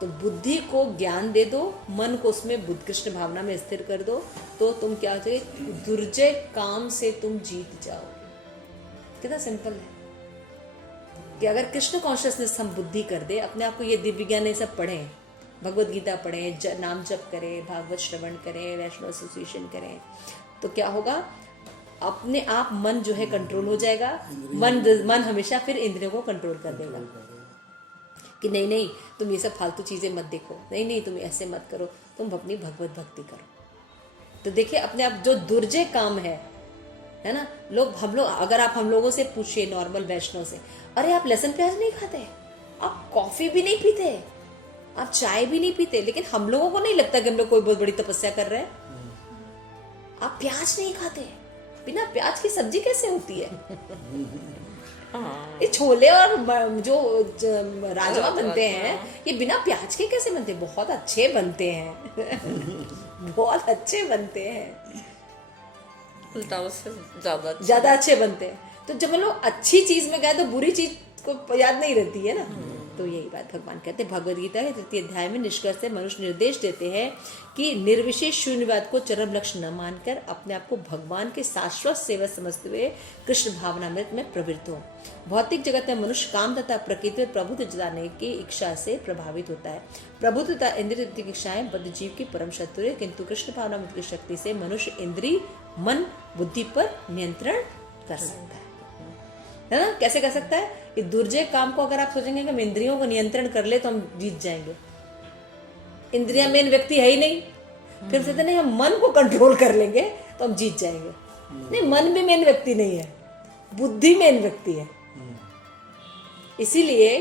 तो बुद्धि को ज्ञान दे दो, मन को उसमें बुद्ध कृष्ण भावना में स्थिर कर दो, तो तुम क्या हो जाओगे, दुर्जय काम से तुम जीत जाओगे। कितना सिंपल है कि अगर कृष्ण कॉन्शियसनेस हम बुद्धि कर दे, अपने आप को ये दिव्य ज्ञान ये सब पढ़ें, भगवत गीता पढ़ें, नाम जप करें, भागवत श्रवण करें, वैष्णव एसोसिएशन करें, तो क्या होगा, अपने आप मन जो है कंट्रोल हो जाएगा। मन हमेशा फिर इंद्रियों को कंट्रोल कर देगा कि नहीं नहीं तुम ये सब फालतू चीजें मत देखो, नहीं नहीं तुम ऐसे मत करो, तुम अपनी भगवत भक्ति करो। तो देखिए अपने आप जो दुर्जय काम है ना, हम लोग अगर आप हम लोगों से पूछिए नॉर्मल वैष्णव से, अरे आप लहसुन प्याज नहीं खाते, आप कॉफी भी नहीं पीते, आप चाय भी नहीं पीते, लेकिन हम लोगों को नहीं लगता कि हम लोग कोई बहुत बड़ी तपस्या कर रहे हैं। आप प्याज नहीं खाते, बिना प्याज की सब्जी कैसे होती है? ये छोले और जो राजमा बनते हैं ये बिना प्याज के कैसे बनते हैं? बहुत अच्छे बनते हैं बहुत अच्छे बनते हैं, उल्टा उससे ज्यादा अच्छे बनते हैं। तो जब हम लोग अच्छी चीज में गए तो बुरी चीज को याद नहीं रहती है ना। तो यही बात भगवान कहते हैं भगवद गीता के 3 अध्याय में निष्कर्ष से मनुष्य निर्देश देते हैं कि निर्विशेष शून्यवाद को चरम लक्ष्य न मानकर अपने आप को भगवान के शाश्वत सेवक समझते हुए कृष्ण भावनामृत में प्रवृत्त हो। भौतिक जगत में मनुष्य काम तथा प्रकृति में प्रभुत्व जताने की इच्छा से प्रभावित होता है। प्रभुत्व तथा इंद्रिय की इच्छाएं बद्ध जीव की परम शत्रु है, किंतु कृष्ण भावनामृत की शक्ति से मनुष्य इंद्रिय मन बुद्धि पर नियंत्रण कर सकता है ना। कैसे कर सकता है? कि दुर्जय काम को अगर आप सोचेंगे कि हम इंद्रियों को नियंत्रण कर ले तो हम जीत जाएंगे, इंद्रिया मेन व्यक्ति है ही नहीं, फिर सोचते नहीं हम मन को कंट्रोल कर लेंगे तो हम जीत जाएंगे। नहीं, मन भी मेन व्यक्ति नहीं है, बुद्धि मेन व्यक्ति है। इसीलिए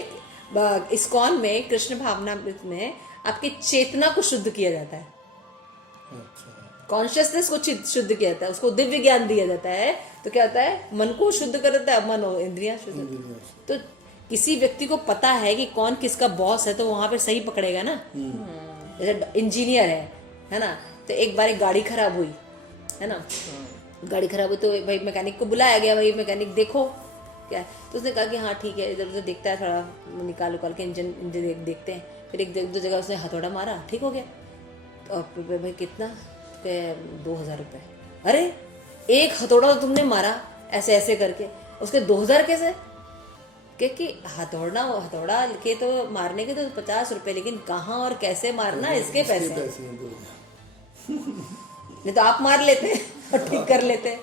इस्कॉन में कृष्ण भावनामृत में आपकी चेतना को शुद्ध किया जाता है, कॉन्शियसनेस को शुद्ध किया जाता है, उसको दिव्य ज्ञान दिया जाता है। तो क्या होता है? मन को शुद्ध कर देता है, मन और इंद्रियां शुद्ध। तो किसी व्यक्ति को पता है कि कौन किसका बॉस है तो वहां पे सही पकड़ेगा ना। जैसे इंजीनियर है ना, तो एक बार एक गाड़ी खराब हुई है ना, गाड़ी खराब हुई तो भाई मैकेनिक को बुलाया गया, भाई मैकेनिक देखो क्या है। तो उसने कहा कि हाँ ठीक है, इधर उधर देखता है, थोड़ा निकाल उकाल के इंजन देखते हैं। फिर एक दो जगह उसने हथौड़ा मारा, ठीक हो गया। तो भाई कितना? 2000 रुपये। अरे एक हथौड़ा तो तुमने मारा ऐसे ऐसे करके, उसके 2000 कैसे? क्योंकि हथौड़ा के तो मारने के तो 50 रुपए, लेकिन कहाँ और कैसे मारना इसके पैसे नहीं तो आप मार लेते और ठीक कर लेते।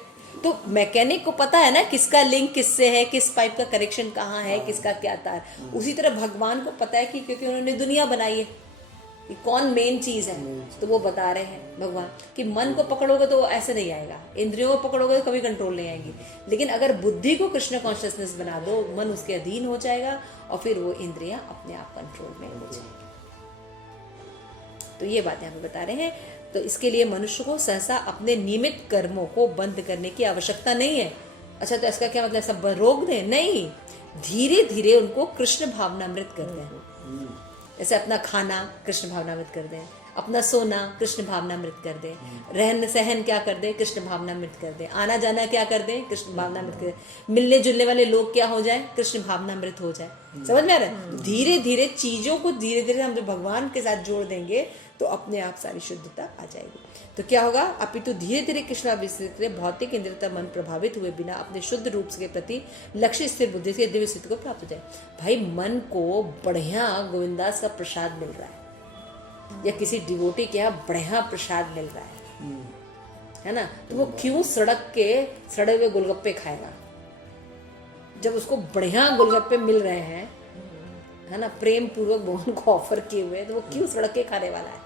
तो मैकेनिक को पता है ना किसका लिंक किससे है, किस पाइप का कनेक्शन कहाँ है, किसका क्या तार। उसी तरह भगवान को पता है कि क्योंकि उन्होंने दुनिया बनाई है कि कौन मेन चीज है, तो वो बता रहे हैं भगवान कि मन को पकड़ोगे तो ऐसे नहीं आएगा, इंद्रियों को पकड़ोगे तो कभी कंट्रोल नहीं आएगी, लेकिन अगर बुद्धि को कृष्ण कॉन्शियसनेस बना दो, मन उसके अधीन हो जाएगा और फिर वो इंद्रियां अपने आप कंट्रोल में हो जाएगी। तो ये बात यहाँ पे बता रहे हैं। तो इसके लिए मनुष्य को सहसा अपने नियमित कर्मों को बंद करने की आवश्यकता नहीं है। अच्छा, तो इसका क्या मतलब? सब रोक दें? नहीं, धीरे धीरे उनको कृष्ण भावनामृत कर दें। जैसे अपना खाना कृष्ण भावनामृत कर दें, अपना सोना कृष्ण भावनामृत कर दें, रहन सहन क्या कर दें? कृष्ण भावनामृत कर दें, आना जाना क्या कर दें? कृष्ण भावनामृत कर दें, मिलने जुलने वाले लोग क्या हो जाए? कृष्ण भावनामृत हो जाए। समझ में आ रहा है? धीरे धीरे चीजों को धीरे धीरे हम जब भगवान के साथ जोड़ देंगे तो अपने आप सारी शुद्धता आ जाएगी। तो क्या होगा? अपितु धीरे धीरे कृष्णाभिषेक भौतिक इंद्रियता मन प्रभावित हुए बिना अपने शुद्ध रूप के प्रति लक्ष्य स्थिर बुद्धि के दिव्य स्थिति को प्राप्त हो जाए। भाई मन को बढ़िया गोविंदास का प्रसाद मिल रहा है या किसी डिवोटी के यहाँ बढ़िया प्रसाद मिल रहा है ना, तो वो क्यों सड़े हुए गोलगप्पे खाएगा? जब उसको बढ़िया गोलगप्पे मिल रहे हैं है ना, प्रेम पूर्वक भगवान को ऑफर किए हुए, तो वो क्यों सड़क के खाने वाला है?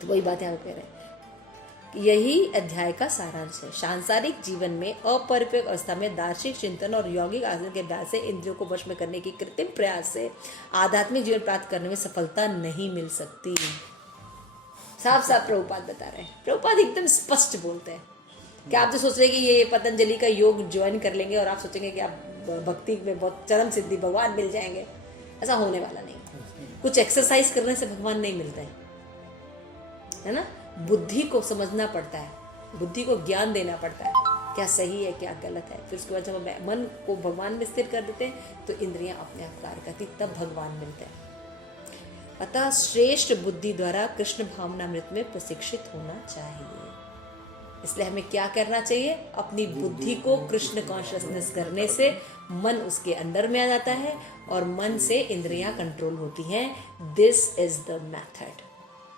तो वही बात यहाँ पे कह रहे हैं। यही अध्याय का सारांश है। सांसारिक जीवन में अपरिपक्व अवस्था में दार्शनिक चिंतन और यौगिक आसन के अभ्यास से इंद्रियों को वश में करने की कृत्रिम प्रयास से आध्यात्मिक जीवन प्राप्त करने में सफलता नहीं मिल सकती। साफ साफ प्रभुपाद बता रहे हैं। प्रभुपाद एकदम स्पष्ट बोलते हैं कि आप जो सोच रहे हैं कि ये पतंजलि का योग ज्वाइन कर लेंगे और आप सोचेंगे कि आप भक्ति में बहुत चरम सिद्धि भगवान मिल जाएंगे, ऐसा होने वाला नहीं। कुछ एक्सरसाइज करने से भगवान नहीं मिलता है ना। बुद्धि को समझना पड़ता है, बुद्धि को ज्ञान देना पड़ता है, क्या सही है क्या गलत है। फिर उसके बाद जब हम मन को भगवान में स्थिर कर देते हैं तो इंद्रियां अपने आप कार्य करती, तब भगवान मिलते हैं। अतः श्रेष्ठ बुद्धि द्वारा कृष्ण भावनामृत में प्रशिक्षित होना चाहिए। इसलिए हमें क्या करना चाहिए? अपनी बुद्धि को कृष्ण कॉन्शियसनेस करने से मन उसके अंडर में आ जाता है और मन से इंद्रियां कंट्रोल होती हैं। This is the method.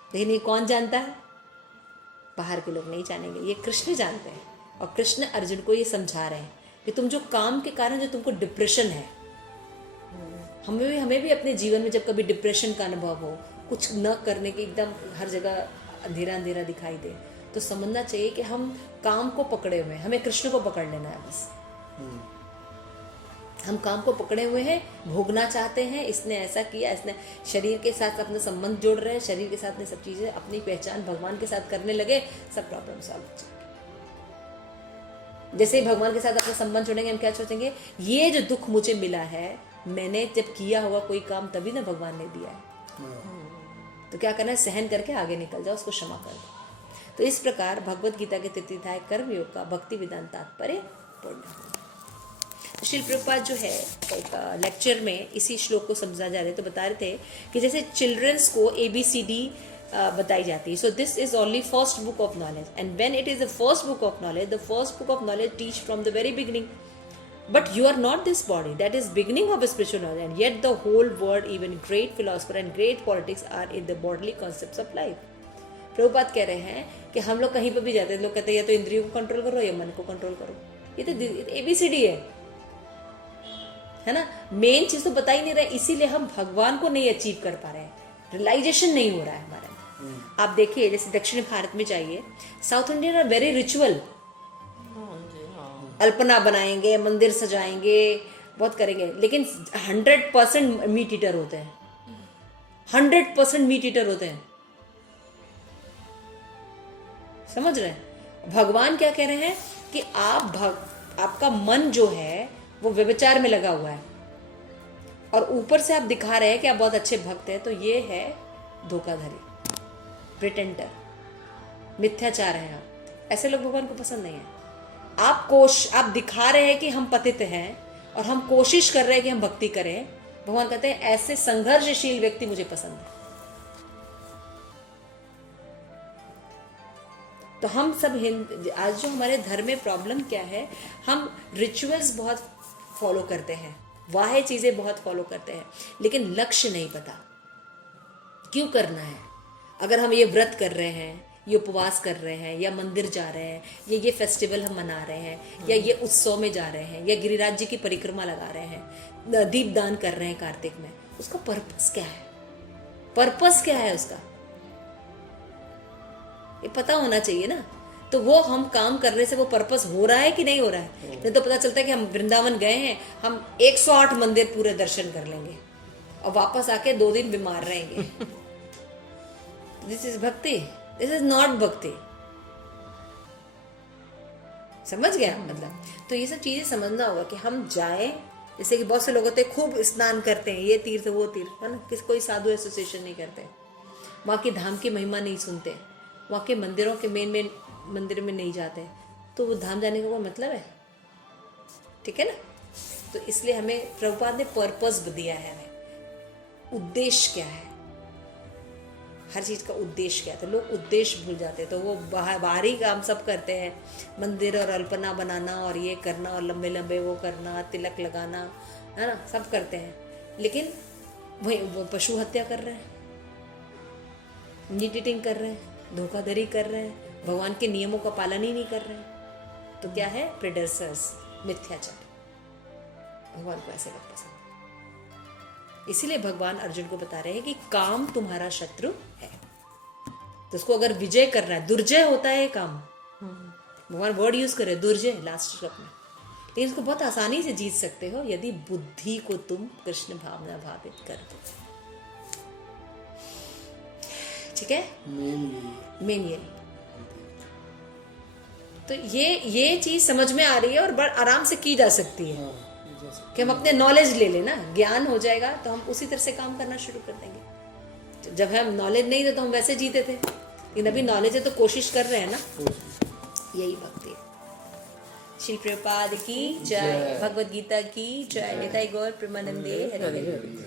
लेकिन ये कौन जानता है? बाहर के लोग नहीं जानेंगे, ये कृष्ण जानते हैं। और कृष्ण अर्जुन को ये समझा रहे हैं कि तुम जो काम के कारण जो तुमको डिप्रेशन है, हमें भी अपने जीवन में जब कभी डिप्रेशन का अनुभव हो, कुछ न करने की एकदम हर जगह अंधेरा अंधेरा दिखाई दे, तो समझना चाहिए कि हम काम को पकड़े हुए हैं, हमें कृष्ण को पकड़ लेना है बस। हम काम को पकड़े हुए हैं, भोगना चाहते हैं, इसने ऐसा किया, इसने शरीर के साथ अपना संबंध जोड़ रहे हैं, शरीर के साथ ने सब चीजें, अपनी पहचान भगवान के साथ करने लगे, सब प्रॉब्लम सॉल्व हो जाएगी। जैसे ही भगवान के साथ अपना संबंध जोड़ेंगे, हम क्या सोचेंगे, ये जो दुख मुझे मिला है, मैंने जब किया हुआ कोई काम तभी ना भगवान ने दिया है, तो क्या करना है, सहन करके आगे निकल जाओ, उसको क्षमा कर दो। तो इस प्रकार भगवत गीता के तृतीय कर्मयोग का भक्ति वेदांत तात्पर्य पूर्ण हुआ। श्रील प्रभुपाद जो है एक लेक्चर में इसी श्लोक को समझा जा रहे तो बता रहे थे कि जैसे चिल्ड्रंस को ABCD बताई जाती है, so this is only first book of knowledge, and when it is the first book of knowledge, the first book of knowledge teach from the very beginning, but you are not this body, that is beginning of spiritual knowledge, and yet the whole world, even great philosopher and great politics are in the bodily concepts of life. Prabhupada कह रहे हैं कि हम लोग कहीं पर भी जाते हैं, लोग कहते हैं या तो इंद्रियों को कंट्रोल करो या मन को कंट्रोल करो, ये तो ABCD है ना। मेन चीज तो बता ही नहीं रहा है, इसीलिए हम भगवान को नहीं अचीव कर पा रहे हैं, रियलाइजेशन नहीं हो रहा है हमारे में। आप देखिए जैसे दक्षिण भारत में जाइए, south Indian are very ritual, अल्पना बनाएंगे, मंदिर सजाएंगे, बहुत करेंगे, लेकिन 100% मीट ईटर होते हैं, 100% मीट ईटर होते हैं, समझ रहे हैं। भगवान क्या कह रहे हैं कि आपका मन जो है वो व्यभिचार में लगा हुआ है, और ऊपर से आप दिखा रहे हैं कि आप बहुत अच्छे भक्त हैं, तो ये है धोखाधड़ी, प्रिटेंडर, मिथ्याचार है। आप ऐसे लोग भगवान को पसंद नहीं है। आप दिखा रहे हैं कि हम पतित हैं और हम कोशिश कर रहे हैं कि हम भक्ति करें, भगवान कहते हैं ऐसे संघर्षशील व्यक्ति मुझे पसंद है। तो हम सब आज जो हमारे धर्म में प्रॉब्लम क्या है, हम रिचुअल्स बहुत फॉलो करते हैं, वाहे चीजें बहुत फॉलो करते हैं, लेकिन लक्ष्य नहीं पता क्यों करना है। अगर हम ये व्रत कर रहे हैं, ये उपवास कर रहे हैं, या मंदिर जा रहे हैं, या ये फेस्टिवल हम मना रहे हैं, या ये उत्सव में जा रहे हैं, या गिरिराज जी की परिक्रमा लगा रहे हैं, दीप दान कर रहे हैं कार्तिक में, उसका पर्पस क्या है? पर्पस क्या है उसका, ये पता होना चाहिए ना। तो वो हम काम करने से वो पर्पस हो रहा है कि नहीं हो रहा है। नहीं तो पता चलता है कि हम वृंदावन गए हैं, हम 108 मंदिर पूरे दर्शन कर लेंगे और वापस आके 2 दिन बीमार रहेंगे। दिस इज भक्ति, दिस इज नॉट भक्ति। समझ गया मतलब। तो ये सब चीजें समझना होगा कि हम जाएं, जैसे कि बहुत से लोग होते हैं खूब स्नान करते हैं, ये तीर्थ वो तीर्थ, है ना, कोई साधु एसोसिएशन नहीं करते, वहाँ की धाम की महिमा नहीं सुनते, वहाँ के मंदिरों के मेन मंदिर में नहीं जाते, तो वो धाम जाने का कोई मतलब है? ठीक है ना। तो इसलिए हमें प्रभुपाद ने पर्पस दिया है, हमें उद्देश्य क्या है, हर चीज़ का उद्देश्य क्या है। तो लोग उद्देश्य भूल जाते हैं, तो वो बाहरी काम सब करते हैं, मंदिर और अल्पना बनाना और ये करना और लंबे लंबे वो करना, तिलक लगाना, है ना, सब करते हैं, लेकिन वही वो पशु हत्या कर रहे हैं, मीट ईटिंग कर रहे हैं, धोखाधड़ी कर रहे हैं, भगवान के नियमों का पालन ही नहीं कर रहे हैं। तो क्या है? प्रेडर्सर्स, मिथ्याचार। भगवान को ऐसे लोग पसंद है। इसीलिए भगवान अर्जुन को बता रहे हैं कि काम तुम्हारा शत्रु है, तो उसको अगर विजय करना है, दुर्जय होता है काम, भगवान वर्ड यूज करे दुर्जय लास्ट श्लोक में, लेकिन इसको बहुत आसानी से जीत सकते हो यदि बुद्धि को तुम कृष्ण भावना भावित कर दो। ठीक है, मेन ये। तो ये चीज समझ में आ रही है और बड़ा आराम से की जा सकती है कि हम अपने नॉलेज ले लेना, ज्ञान हो जाएगा तो हम उसी तरह से काम करना शुरू कर देंगे। जब हम नॉलेज नहीं थे तो हम वैसे जीते थे, लेकिन अभी नॉलेज है तो कोशिश कर रहे हैं ना, यही भक्ति है। श्री प्रभुपाद की जय, भगवद गीता की जय, निताई गौर प्रेमानंदे हरि हरि।